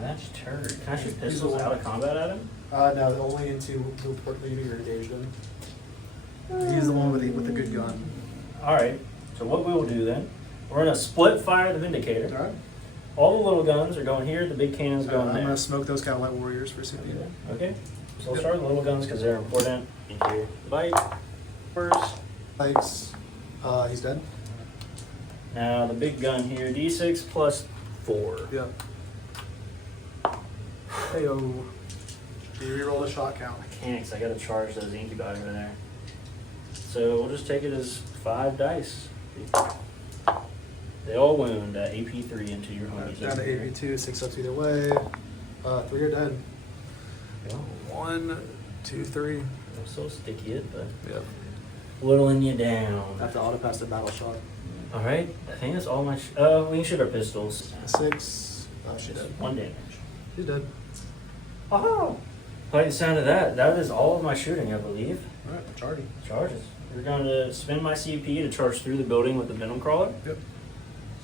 That's turd. Can I shoot pistols out of combat at him? No, only into the port that you're engaged in. He's the one with the good gun. Alright, so what we will do then, we're going to split fire the Vindicator. Alright. All the little guns are going here, the big cannon's going there. I'm going to smoke those KABALITE warriors for CP. Okay, so we'll start with the little guns because they're important. Into bite first. Thanks. He's dead. Now the big gun here, D6 plus 4. Yep. Heyo. Do you reroll the shot count? I can't because I got to charge those incubi over there. So we'll just take it as 5 dice. They all wound AP3 into your homies. Down to AP2, 6 ups either way. 3 are dead. Yeah. 1, 2, 3. I'm so sticky it, but Yep. whittling you down. I have to auto pass the battle shot. Alright, I think that's all my. We can shoot our pistols. 6. She's dead. 1 damage. She's dead. Oh! Like the sound of that. That is all of my shooting, I believe. Alright, charging. Charges. We're going to spend my CP to charge through the building with the Venom Crawler. Yep.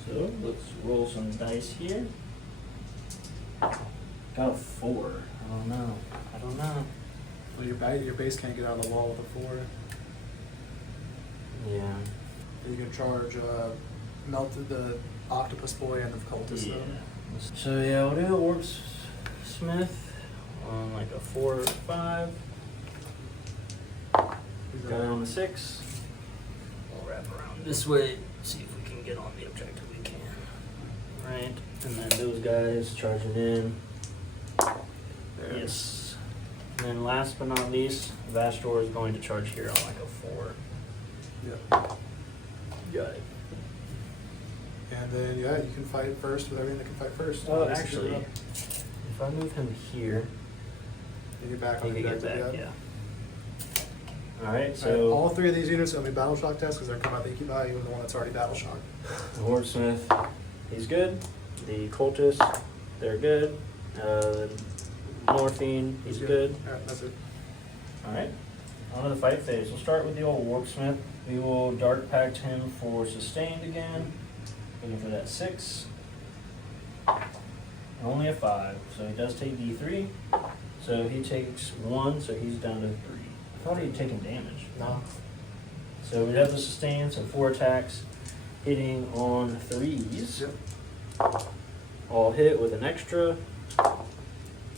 So let's roll some dice here. Got a 4. I don't know. Well, your base can't get out of the wall with a 4. Yeah. You can charge melted the octopus boy and the cultist. Yeah. So yeah, we'll do the Warp Smith on like a 4 or 5. Got it on the 6. We'll wrap around this way, see if we can get on the objective we can. Right, and then those guys charging in. There. Yes. And then last but not least, Vashtor is going to charge here on like a 4. Yep. Got it. And then yeah, you can fight first with everything that can fight first. Oh, Obviously, actually, you're up. if I move him here, You get back he on can the get back, objective. yeah. Alright, Alright, so all 3 of these units are going to be battle shock tests because they're coming out the incubi, even the one that's already battle shocked. the Wordsmith, he's good. The Cultist, they're good. Morphine, he's good. Alright, that's it. Alright, on to the fight phase. We'll start with the old Warpsmith. We will Dark Pact him for sustained again. Looking for that 6. Only a 5, so he does take D3. So he takes 1, so he's down to 3. I thought he'd taken damage. No. So we have the sustain, so 4 attacks, hitting on 3s. Yep. All hit with an extra.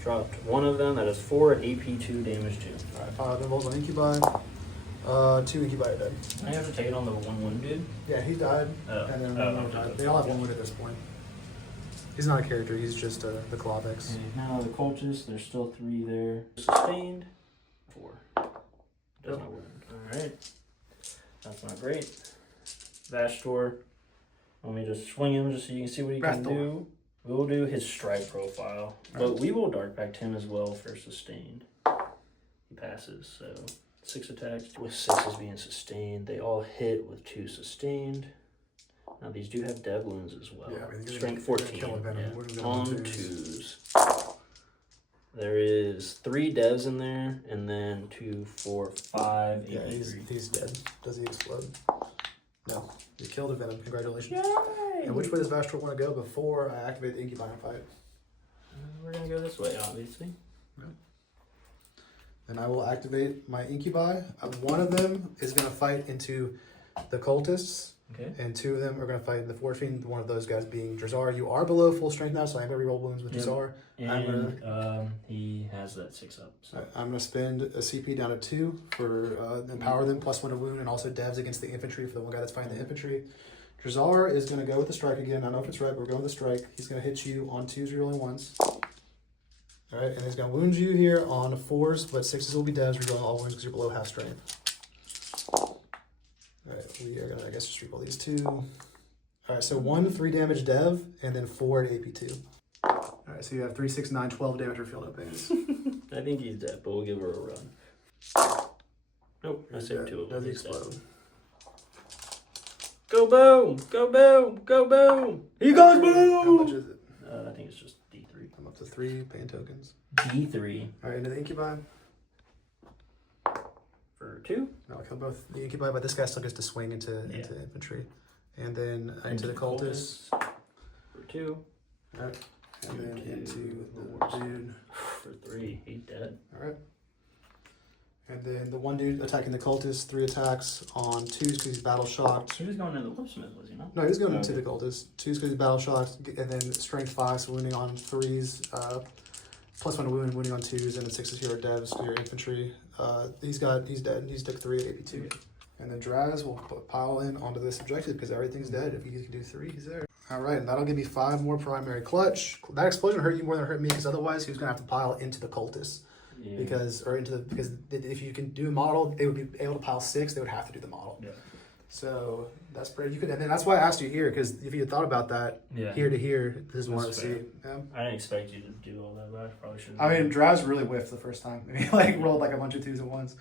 Dropped 1 of them, that is 4 at AP2 damage too. Alright, then rolls on incubi. 2 incubi are dead. I have to take it on the 1 wound dude. Yeah, he died. Oh. And then Oh, one more okay. died. They all have 1 wound at this point. He's not a character, he's just the Clavex. Okay, now the cultists, there's still 3 there. Sustained, 4. Does not wound. Alright. That's not great. Vashtor. Let me just swing him just so you can see what he can Vashtor. do. We will do his strike profile. But we will Dark Pact him as well for sustained. He passes, so 6 attacks with 6s being sustained. They all hit with 2 sustained. Now these do have dev wounds as well. Yeah, I mean, Strength you're gonna 14. kill a venom. Yeah. We're gonna go On on 2s. There is 3 devs in there, and then 2, 4, 5, 8, Yeah, 3. he's dead. Does he explode? No. You killed a venom. Congratulations. Yay! And which way does Vashtor want to go before I activate the incubi and fight? We're gonna go this way, obviously. And I will activate my incubi. One of them is going to fight into the cultists, Okay. and 2 of them are going to fight in the fortune. One of those guys being Drazar. You are below full strength now, so I'm going to reroll wounds with Yep. Drazar. And he has that 6 up. So. I'm going to spend a CP down to 2 for empower them, +1 to wound, and also devs against the infantry for the one guy that's fighting the infantry. Drazar is going to go with the strike again. I don't know if it's right, but we're going with the strike. He's going to hit you on 2s, rolling 1s. All right, and he's going to wound you here on 4s, but 6s will be devs. Rerolling all wounds because you're below half strength. All right, we are going to, I guess, just reroll these 2. All right, so 1 3 damage dev, and then 4 at AP2. All right, so you have 3, 6, 9, 12 damage for field up base. I think he's dead, but we'll give her a run. Nope, I saved 2 of them. Does he He's dead. explode? Go boom! Go boom! Go boom! He goes boom! How much is it? I think it's just D3. I'm up to 3 paying tokens. D3 All right, into the incubi. for 2. I'll kill both the incubi, but this guy still gets to swing into infantry. And then into the cultists. For 2. All right. And then into the dude. For 3, he's dead. Alright. And then the one dude attacking the cultist, 3 attacks on 2s because he's battle shocked. He was going into the Whipsmith, was he not? No, he's going into the cultist. 2s because he's battle shocked, and then strength 5, so wounding on 3s, +1 wound, wounding on 2s, and then 6s here are devs for your infantry. He's dead. He's took 3 at AP2. And then Draz will pile in onto this objective because everything's dead. If he can do 3, he's there. Alright, and that'll give me 5 more primary clutch. That explosion hurt you more than it hurt me because otherwise he was going to have to pile into the cultist. Yeah. Because if you can do a model, they would be able to pile 6. They would have to do the model. Yeah. So that's pretty. You could, and then that's why I asked you here because if you had thought about that, here to here, this is what I want to see. Yeah. I didn't expect you to do all that, but I probably should. I mean, Draz really whiffed the first time. He like rolled like a bunch of 2s at once,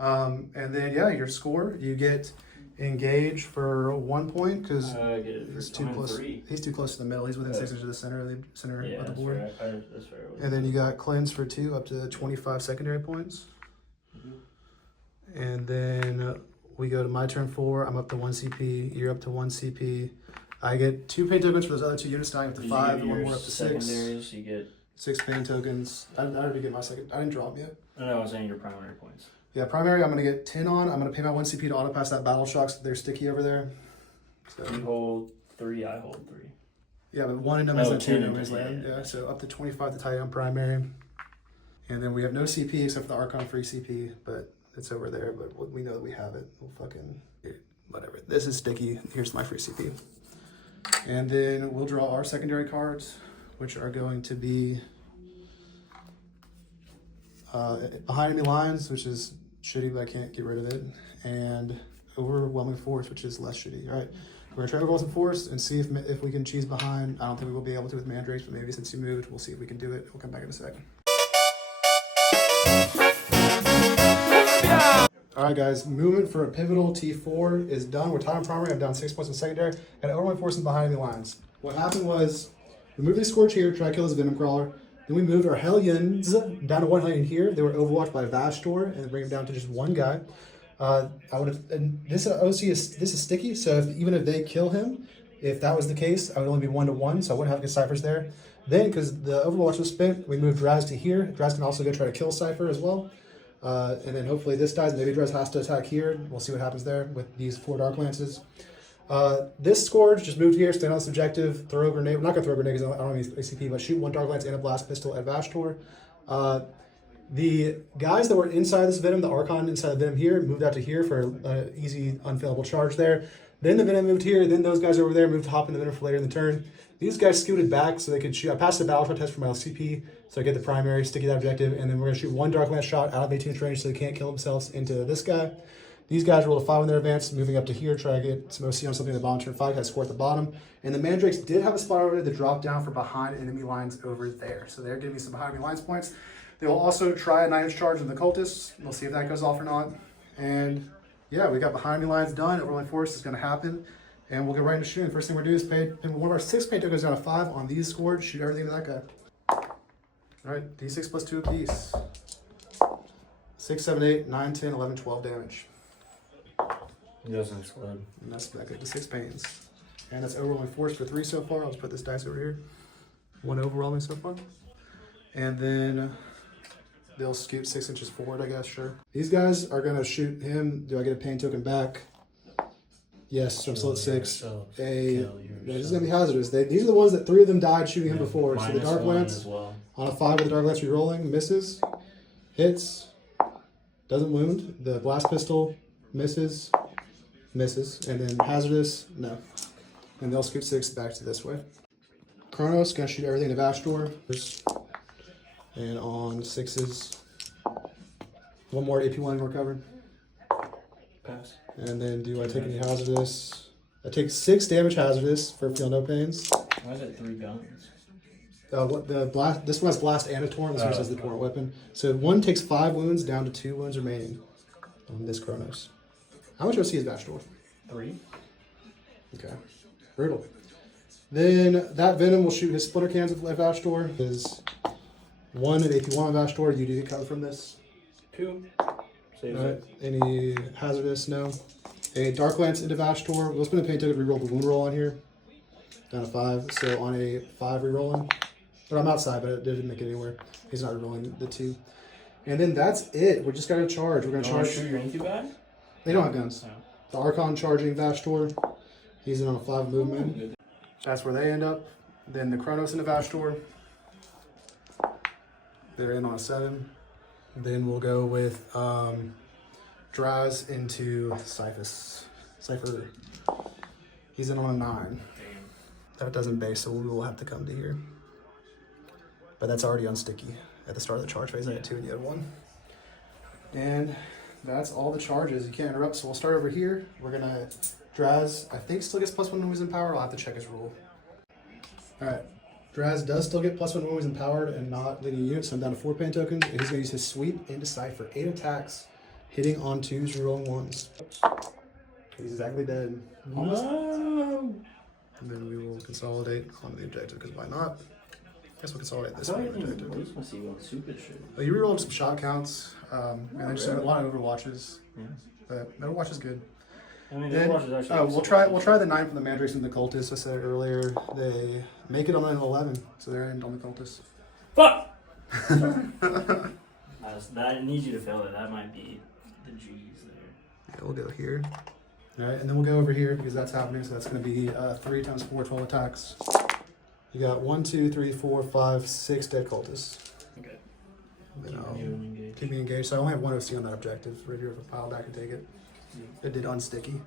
and then yeah, your score you get engage for 1 point because he's too close. 3. He's too close to the middle. He's within 6 inches of the center of the board. That's fair. And then you got cleanse for 2 up to 25 secondary points. And then we go to my turn 4. I'm up to 1 CP. You're up to 1 CP. I get 2 pain tokens for those other 2 units dying up to 5. And 1 more up to 6. Secondaries, you get 6 pain tokens. I already get my second. I didn't draw them yet. No, I was saying your primary points. Yeah, primary. I'm gonna get 10 on. I'm gonna pay my 1 CP to auto pass that battle shocks. They're sticky over there. So you hold 3. I hold 3. yeah, but 1 in no man's land, 2 in no 10 man's land. yeah. Yeah, so up to 25 to tie on primary. And then we have no CP except for the Archon free CP, but it's over there. But we know that we have it. We'll fucking whatever. This is sticky. Here's my free CP. And then we'll draw our secondary cards, which are going to be behind enemy lines, which is shitty, but I can't get rid of it, and overwhelming force, which is less shitty. All right, we're gonna try overwhelming force and see if we can cheese behind. I don't think we will be able to with mandrakes, but maybe since you moved, we'll see if we can do it. We'll come back in a second. All right, guys, movement for a pivotal T4 is done. We're tied on primary. I'm down 6 points in secondary, and overwhelming force is behind enemy lines. What happened was we moved the Scorch here, try to kill this Venom Crawler. Then we moved our Hellions down to 1 Hellion here. They were overwatched by Vashtor, and bring them down to just 1 guy. I would have, and this OC is sticky, so even if they kill him, if that was the case, I would only be 1-1, so I wouldn't have good ciphers there. Then, because the Overwatch was spent, we moved Draz to here. Draz can also go try to kill Cypher as well. And then hopefully this dies. Maybe Draz has to attack here. We'll see what happens there with these 4 Dark Lances. This Scourge just moved here, stand on this objective, throw a grenade. I'm not going to throw a grenade because I don't have any ACP, but shoot 1 Dark Lance and a Blast Pistol at Vashtor. The guys that were inside this Venom, the Archon inside the Venom here, moved out to here for an easy, unfailable charge there. Then the Venom moved here, then those guys over there moved to hop in the Venom for later in the turn. These guys scooted back so they could shoot. I passed the battle shot test for my LCP, so I get the primary, sticky that objective, and then we're going to shoot 1 Dark Lance shot out of 18 inch range so they can't kill themselves into this guy. These guys rolled a 5 in their advance, moving up to here, try to get some OC on something in the bottom turn 5, got score at the bottom. And the Mandrakes did have a spot over there to drop down for behind enemy lines over there. So they're giving me some behind enemy lines points. They will also try a 9-inch charge on the Cultists. We'll see if that goes off or not. And yeah, we got behind enemy lines done. Overwhelming force is going to happen. And we'll get right into shooting. First thing we're doing is pin one of our 6 paint tokens down to 5 on these scores. Shoot everything to that guy. All right, D6 plus 2 apiece. 6, 7, 8, 9, 10, 11, 12 damage. It doesn't explode. And that's back up to 6 pains. And that's overwhelming force for 3 so far. I'll just put this dice over here. 1 overwhelming so far. And then they'll scoot 6 inches forward, I guess, sure. These guys are going to shoot him. Do I get a pain token back? Yes, so I'm still at 6. This is going to be hazardous. These are the ones that 3 of them died shooting him before. So the Dark Lance, on a 5 with the Dark Lance re-rolling, misses, hits, doesn't wound. The Blast Pistol misses, and then hazardous, no. And they'll scoot 6 back to this way. Kronos, going to shoot everything to Vashtor. And on 6s, 1 more AP1 recovered. Pass. And then do I take any hazardous? I take 6 damage hazardous for feel no pains. Why is it 3 guns? What the blast? This one has blast and a torrent. This one has the torrent weapon. So 1 takes 5 wounds down to 2 wounds remaining on this Kronos. How much OC is Vashtor? 3. Okay, brutal. Then that Venom will shoot his splitter cans at Vashtor. Is 1 at AP1 on Vashtor. You do get covered from this. 2. All right. Any hazardous? No. A Dark Lance into Vashtor. We'll spend a pain token to reroll the wound roll on here. Down to 5. So on a 5 rerolling. But I'm outside, but it didn't make it anywhere. He's not rolling the 2. And then that's it. We're just gonna charge. We're gonna charge. Shoot your incubi? They don't have guns. No. The Archon charging Vashtor. He's in on a 5 movement. That's where they end up. Then the Kronos into Vashtor. They're in on a 7. Then we'll go with Draz into Cypher. He's in on a 9. That doesn't base, so we will have to come to here. But that's already unsticky. At the start of the charge phase, I had 2 and you had 1. And that's all the charges. You can't interrupt, so we'll start over here. We're gonna, Draz, I think still gets +1 when he's empowered. I'll have to check his rule. All right, Draz does still get +1 when he's empowered and not leading units, so I'm down to 4 pain tokens. And he's gonna use his sweep into Cypher. 8 attacks, hitting on 2s, rerolling 1s. He's exactly dead. Almost. No. And then we will consolidate on the objective, because why not? Guess we'll consolidate this one. Oh, you rerolled some shot counts, and then just a lot of overwatches. Yeah. But overwatch is good. I mean, then, overwatch is actually we'll try the 9 from the Mandrakes and the Cultists. I said earlier they make it on an 11, so they're end on the Cultists. Fuck. I need you to fail it. That might be the G's there. Yeah, we'll go here. All right, and then we'll go over here because that's happening. So that's going to be 3 times 4, 12 attacks. You got 1, 2, 3, 4, 5, 6 dead cultists. Okay. Then keep me engaged. So I only have 1 OC on that objective. Right here, if I pile back and take it. Yeah. It did unsticky.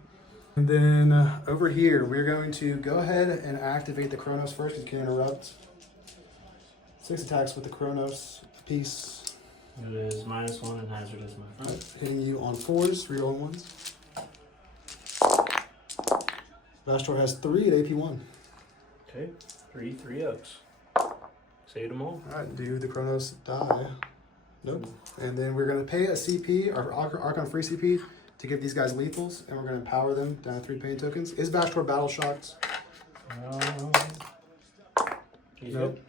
And then over here, we're going to go ahead and activate the Kronos first because you can interrupt. 6 attacks with the Kronos piece. It is -1 and hazardous -1. Alright, hitting you on 4s, rerolling 1s. Vashtor has 3 at AP1. Okay. 3 ups. Saved them all. Alright, do the Kronos die? Nope. And then we're going to pay a CP, our Archon free CP, to give these guys lethals, and we're going to empower them down to 3 pain tokens. Is Vashtor battle shocked? Nope.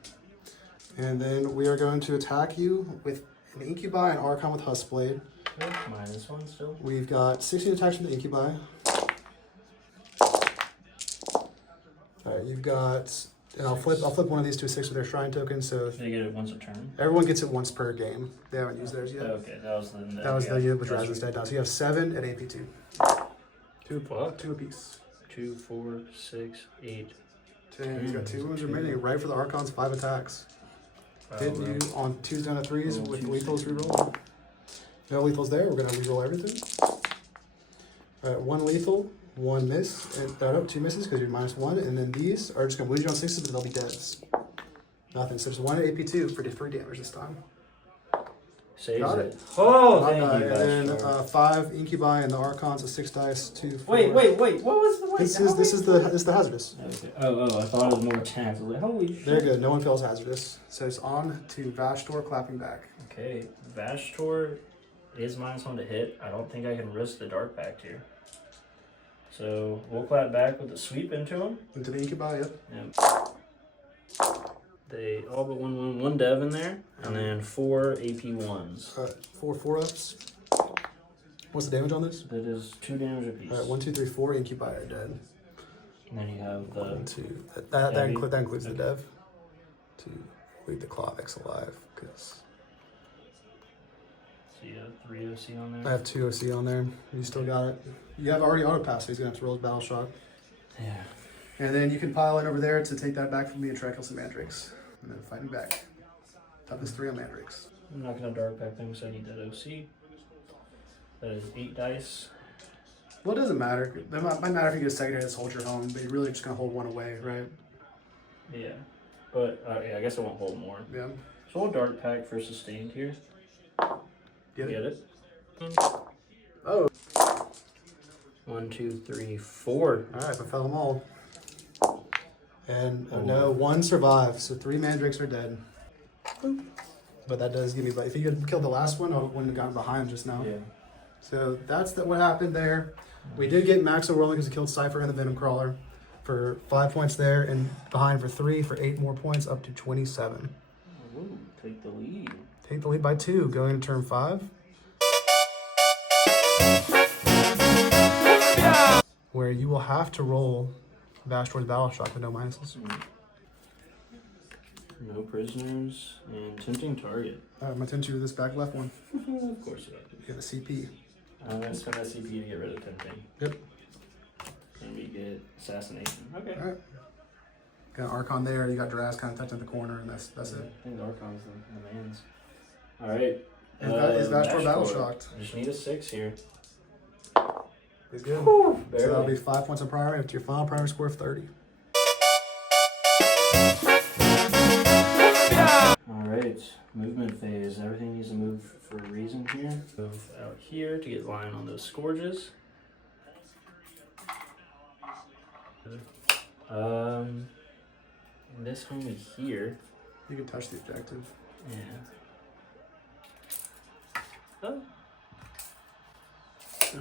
And then we are going to attack you with an Incubi and Archon with Huskblade. Okay. -1 still. We've got 16 attacks from the Incubi. Alright, you've got... And I'll flip one of these to a 6 with their shrine token, so They get it once a turn. everyone gets it once per game. They haven't used theirs yet. Okay, that was the unit with Draz instead now. So you have 7 at AP2. 2 apiece. 2, 4, 6, 8. 10. He's got 2 wounds remaining. Right for the Archons, 5 attacks. Hit you on 2s down to 3s with lethals reroll. No lethals there. We're gonna reroll everything. Alright, 1 lethal. 1 miss, and no, 2 misses because you're -1, and then these are just gonna wound you on 6s, but they'll be deads. Nothing. So it's 1 at AP2 for 3 damage this time. Saves Got it. it. Oh, thank you, And then 5 Incubi and the Archons, so 6 dice, 2, 4. Wait. What was the This is the hazardous. Okay. Oh, I thought it was more attacks. I was like, holy shit. They're good. No one fails hazardous. So it's on to Vashtor clapping back. Okay, Vashtor is -1 to hit. I don't think I can risk the Dark Pact here. So we'll clap back with a sweep into him. Into the Incubi, yep. They all but one dev in there, and then 4 AP1s. 4 4-ups. What's the damage on this? That is 2 damage apiece. Alright, 1, 2, 3, 4 Incubi are dead. And then you have the 1, 2. That includes the dev. To leave the Clavex alive, because so you have 3 OC on I there. have 2 OC on there. You still got it. You have already auto pass, so he's gonna have to roll his battle shock. Yeah. And then you can pile in over there to take that back from me and try to kill some Mandrakes. And then fighting back. Toughness 3 on Mandrakes. I'm not gonna Dark Pact them, so I need that OC. That is 8 dice. Well, it doesn't matter. It might matter if you get a secondary that's hold your home, but you're really just gonna hold 1 away, right? Yeah. But yeah, I guess I won't hold more. Yeah. So we'll Dark Pact for sustained here. Get it? Oh. 1, 2, 3, 4. Alright, I fell them all. And no, 1 survives, so 3 Mandrakes are dead. But that does give me, but if you had killed the last one, I wouldn't have gotten behind just now. Yeah. So that's what happened there. We did get Max overrolling because he killed Cypher and the Venom Crawler for 5 points there, and behind for 3 for 8 more points, up to 27. Ooh, take the lead. Take the lead by 2, going into turn 5. Where you will have to roll Vashtor's Battle Shock with no minuses. No prisoners. And tempting target. I'm gonna tempt you with this back left one. Of course you have to. Get the CP. I'm gonna spend that CP to get rid of tempting. Yep. And we get assassination. Okay. All right. Got Archon there. You got Draz kind of touching the corner, and that's it. I think the Archon's the man's. All right. Is Vashtor battle shocked? I just need a 6 here. He's good. Whew, so that'll be 5 points of primary up to your final primary score of 30. Alright, movement phase. Everything needs to move for a reason here. Move out here to get line on those scourges. This homie here. You can touch the objective. Yeah. Oh.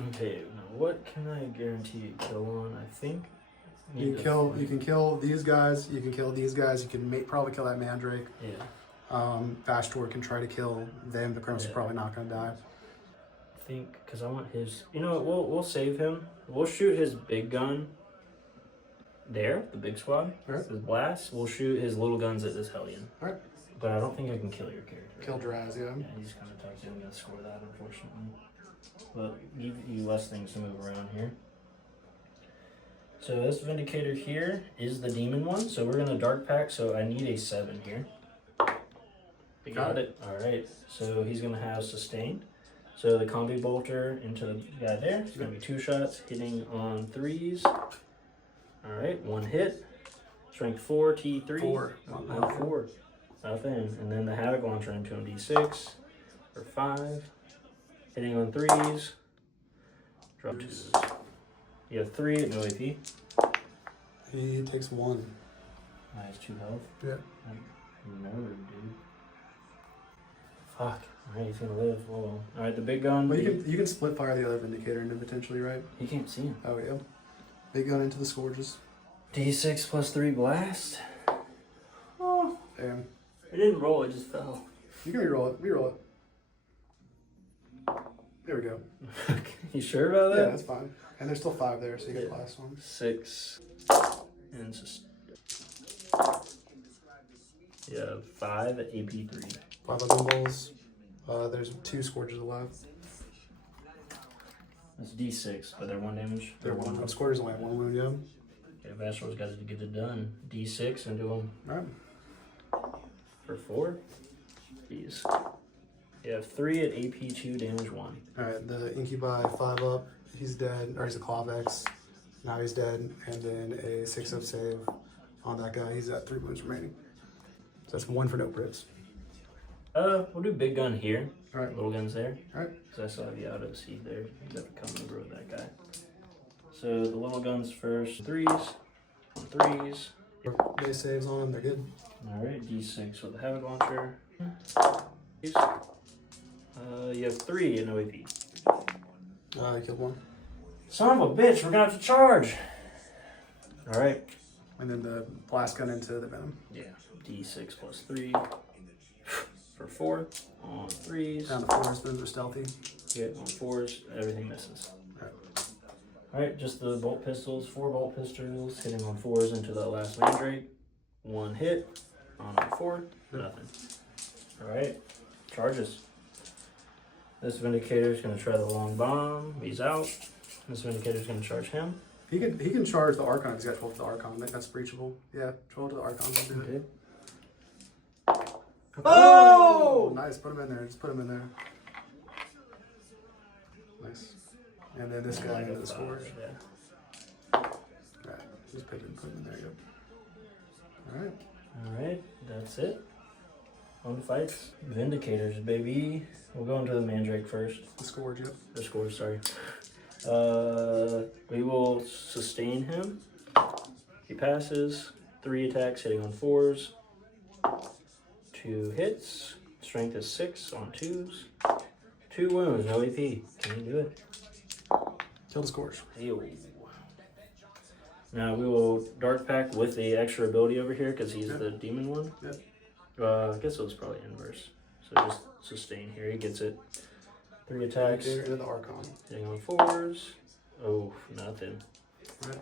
Okay, now what can I guarantee a kill on? I think You can kill these guys. You can kill these guys. You can probably kill that Mandrake. Yeah. Vashtor can try to kill them. The Criminal's probably not gonna die. I think because I want his. You know what? We'll save him. We'll shoot his big gun. There, the big squad. Right. His blast. We'll shoot his little guns at this Hellion. All right. But I don't think I can kill your character. Kill Draz, yeah. Yeah, he's kind of tough. I'm gonna score that, unfortunately. But give you less things to move around here. So this Vindicator here is the demon one. So we're gonna dark pack. So I need a 7 here. We got it. All right. So he's gonna have sustained. So the combi bolter into the guy there. It's gonna be 2 shots hitting on 3s. All right, 1 hit. Strength 4, T3. 4. 4. Nothing. And then the Havoc launcher into him D6 for 5. Hitting on 3s. Drop 2s. You have 3 at no AP. He takes 1. Nice, 2 health. Yeah. No, dude. Fuck. Alright, he's gonna live. Whoa. Alright, the big gun. Well, you can split fire the other Vindicator into potentially, right? He can't see him. Oh yeah. Big gun into the Scourges. D6 plus 3 blast. Oh. Damn. It didn't roll, it just fell. You can reroll it. Reroll it. There we go. You sure about that? Yeah, that's fine. And there's still 5 there, so you get the last one. 6. And just. Yeah, 5 at AP3. 5 of them balls. There's 2 Scourges left. That's D6, but they're 1 damage. They're 1. Scourges only have 1 wound, yeah. Okay, Vassal's got to get it done. D6 into him. Alright. For 4. Jeez. You have 3 at AP2, damage 1. Alright, the Incubi 5 up. He's dead. Or he's a Clavex. Now he's dead. And then a 6 up save on that guy. He's at 3 wounds remaining. So that's 1 for no Brits. We'll do big gun here. Alright. Little guns there. Alright. Because I saw the out of seat there. You have to come over with that guy. So the little guns first. 3s. 3s. Base saves on them. They're good. Alright, D6 with the Havoc launcher. You have 3 and no AP. I killed 1. Son of a bitch, we're gonna have to charge. Alright. And then the blast gun into the Venom. Yeah. D6 plus 3. For 4. On 3s. Down to 4 spins are stealthy. Yeah, on 4s, everything misses. Alright. Alright, just the bolt pistols. 4 bolt pistols hitting on 4s into that last Mandrake. 1 hit. On 4. Nothing. Alright. Charges. This Vindicator's gonna try the long bomb. He's out. This Vindicator's gonna charge him. He can charge the Archon. He's got 12 to the Archon. That's breachable. Yeah, 12 to the Archon. Will do it. Oh! Nice. Put him in there. Just put him in there. Nice. And then this guy into the Scourge. Yeah. Alright. Just put him in there. Yep. Alright. Alright, that's it. On fights. Vindicators, baby. We'll go into the Mandrake first. The Scourge, yep. The Scourge, sorry. We will sustain him. He passes. 3 attacks hitting on 4s. 2 hits. Strength is 6 on 2s. 2 wounds, no AP. Can you do it? Kill the Scourge. Ew. Now we will dark pack with the extra ability over here because he's the demon one. Yep. I guess it was probably inverse. So just sustain here. He gets it. 3 attacks. Into the Archon. Hitting on 4s. Oh, nothing. Right.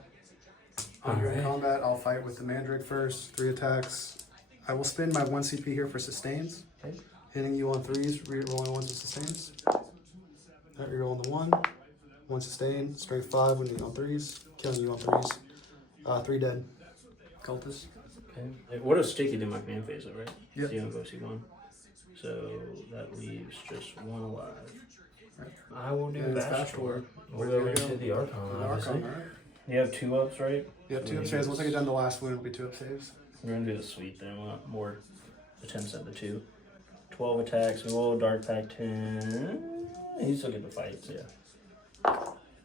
Under combat, I'll fight with the Mandrake first. 3 attacks. I will spend my 1 CP here for sustains. Okay. Hitting you on 3s, re-rolling 1s with sustains. Alright, re-rolling the 1 sustain, strength 5 when you're on 3s, killing you on 3s. 3 dead. Cultist. Okay. What does Sticky do? My command phase, right? Yep. So you don't go C1. So that leaves just 1 alive. Right. I will do And it's Vashtor. Where We'll do go you go? into the Archon, obviously. Archon, alright. You have 2 ups, right? You have So 2 up we saves. need Once I get done the last wound, it'll be 2 up saves. We're going to do the sweep then. We'll have more attempts at the 2. 12 attacks. We will Dark Pack 10. He still get the fight, so yeah.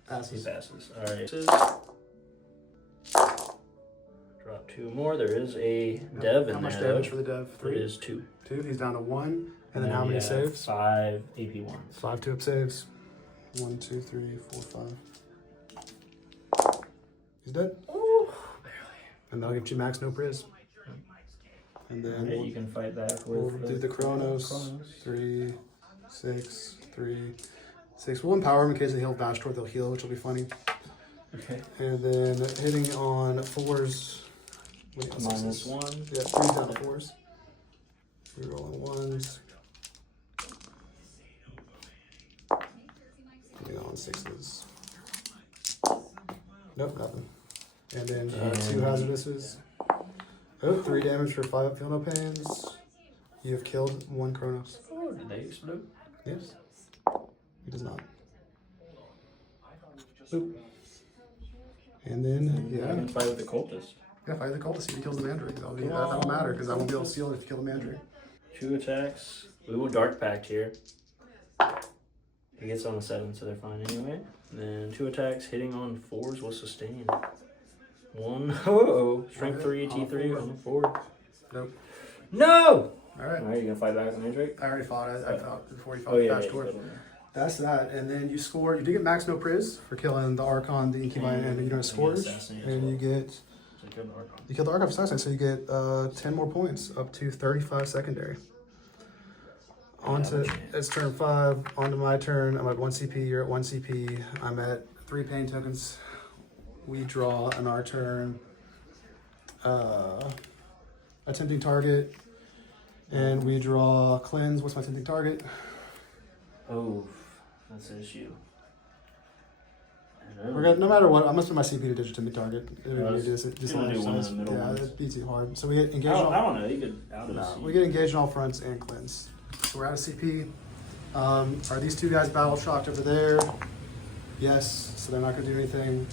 Passes. He passes. Alright. Drop 2 more. There is a dev in there. How much though. damage for the dev? It 3? is 2. 2. He's down to 1. And then how you many have saves? 5 AP 1s. 5 2 up saves. 1, 2, 3, 4, 5. He's dead. Ooh, And that'll give you max no priz. And then barely. You can fight back with we'll do the Chronos. 3, 6, 3, 6. We'll empower him in case they heal Vashtor. They'll heal, which will be funny. Okay. And then hitting on 4s. Minus 1. Yeah, 3 down to 4s. Rerolling 1s. Hitting on 6s. Nope, nothing. And then 2 hazardouses. Oh, 3 damage for 5 up, feel no pains. You have killed 1 Chronos. Oh, did they explode? Yes. He does not. Boop. And then, You can fight with the cultist. Yeah, fight the cultist. He kills the Mandrake. That'll matter because I won't be able to seal it if you kill the Mandrake. 2 attacks. We will Dark Pact here. He gets on a 7, so they're fine anyway. And then 2 attacks, hitting on 4s will sustain. 1. Oh, strength 3, T3 on 4. Nope. No! Alright. Alright, you gonna fight back with the Mandrake? I already fought. I fought before you fought Oh, yeah. Vashtor. That's that. And then you score. You do get max no priz for killing the Archon, the Incubi, and you don't Scourge. And you get. You kill the Archon for assassin, so you get 10 more points, up to 35 secondary. On to it's turn 5. On to my turn. I'm at 1 CP. You're at 1 CP. I'm at 3 pain tokens. We draw on our turn. Attempting target. And we draw cleanse. What's my tempting target? Oh, that's an issue. We're gonna, no matter what, I'm gonna spend my CP to digit tempting target. Just wanna do one of the middle yeah, ones. it beats you hard. So we get engaged. I don't know. You could out of We get engaged on all fronts and cleanse. So we're out of CP. Are these 2 guys battle shocked over there? Yes. So they're not gonna do anything.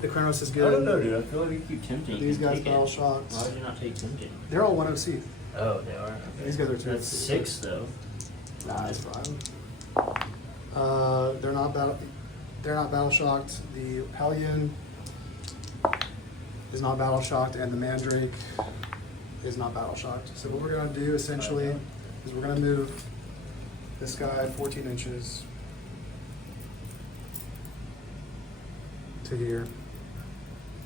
The Chronos is good. I don't know, dude. I feel like you keep tempting. These guys Take it. battle shocked. Why would you not take tempting? They're all 1 OC. Oh, they are. Okay. These guys are 2 That's OC. 6 though. Nah, it's 5. They're not battle shocked. The Hellion is not battle shocked, and the Mandrake is not battle shocked. So what we're gonna do essentially is we're gonna move this guy 14 inches to here.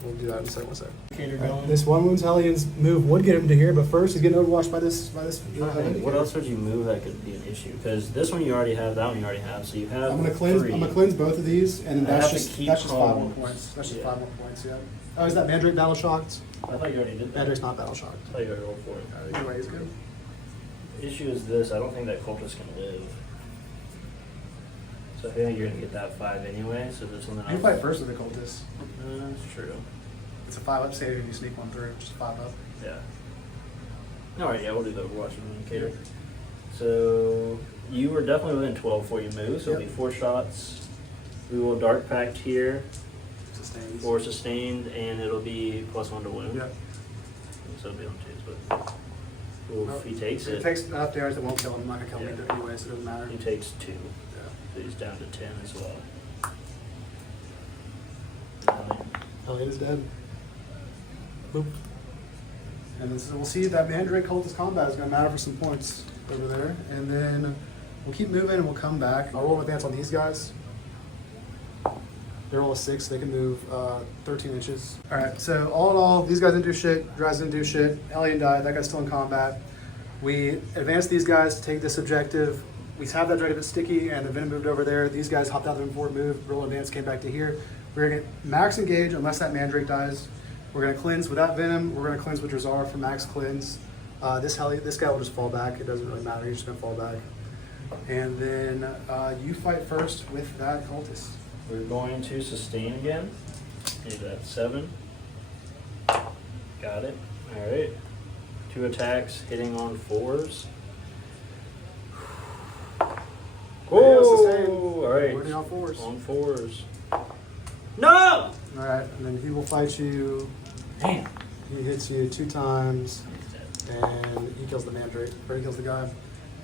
We'll do that in a second. This 1 wound's Hellion's move would get him to here, but first he's getting overwatched by this. What else would you move that could be an issue? Because this one you already have, that one you already have, so you have. I'm gonna cleanse both of these, and I that's have to just keep 5 more calm. points. That's just Yeah. 5 more points. Yeah. Oh, is that Mandrake battle shocked? I thought you already did that. Mandrake's not battle shocked. I thought you already rolled for it. Either way, he's good. The issue is this, I don't think that cultist can live. So I think you're gonna get that 5 anyway, so there's something else. You fight first with the cultist. That's true. It's a 5 up save if you sneak 1 through. Just 5 up. Yeah. Alright, yeah, we'll do the Overwatch indicator. So you were definitely within 12 before you move, so it'll be 4 shots. We will Dark Pact here. Sustains. 4 sustained, and it'll be +1 to wound. Yep. So it'll be on 2s, but if he takes It it, takes enough damage that won't kill him. I'm not gonna kill him Yeah. anyway, so it doesn't matter. he takes 2. Yeah. So he's down to 10 as well. Elliot is dead. Boop. And we'll see that Mandrake cultist combat is gonna matter for some points over there. And then we'll keep moving and we'll come back. I'll roll advance on these guys. They roll a 6, they can move 13 inches. All right, so all in all, these guys didn't do shit, Dries didn't do shit, Hellion died, that guy's still in combat. We advanced these guys to take this objective. We have that dragon sticky and the Venom moved over there. These guys hopped out the Venom forward, moved, roll advance, came back to here. We're gonna get max engage unless that Mandrake dies. We're gonna cleanse with that Venom, we're gonna cleanse with Drazar for max cleanse. This guy will just fall back. It doesn't really matter. He's just gonna fall back. And then you fight first with that cultist. We're going to sustain again. Need that 7. Got it. All right. 2 attacks hitting on 4s. Oh, all right. Already on 4s. On 4s. No! All right, and then he will fight you. Damn. He hits you 2 times, and he kills the mandrake, or he kills the guy.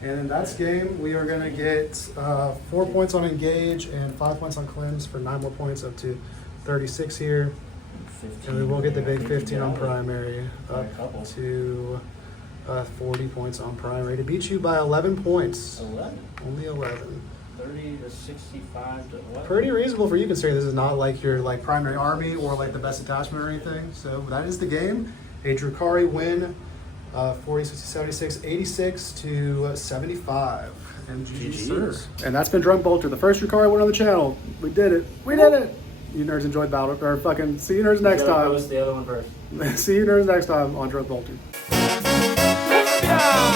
And in that's game, we are going to get 4 points on engage and 5 points on cleanse for 9 more points, up to 36 here. 15. And we will get the big 15 on Got it. primary, By a up couple. to 40 points on primary to beat you by 11 points. 11. Only 11. 30 to 65 to 11. Pretty reasonable for you considering this is not like your like primary army or like the best detachment or anything. So that is the game. A Drukhari win, 40, 60, 76, 86 to 75. And GG, sir. And that's been Drunk Bolter, the first Drukhari win on the channel. We did it. We did it. You nerds enjoyed battle, or fucking see you nerds next time. Post the other one first. See you nerds next time on Drunk Bolter. Yeah.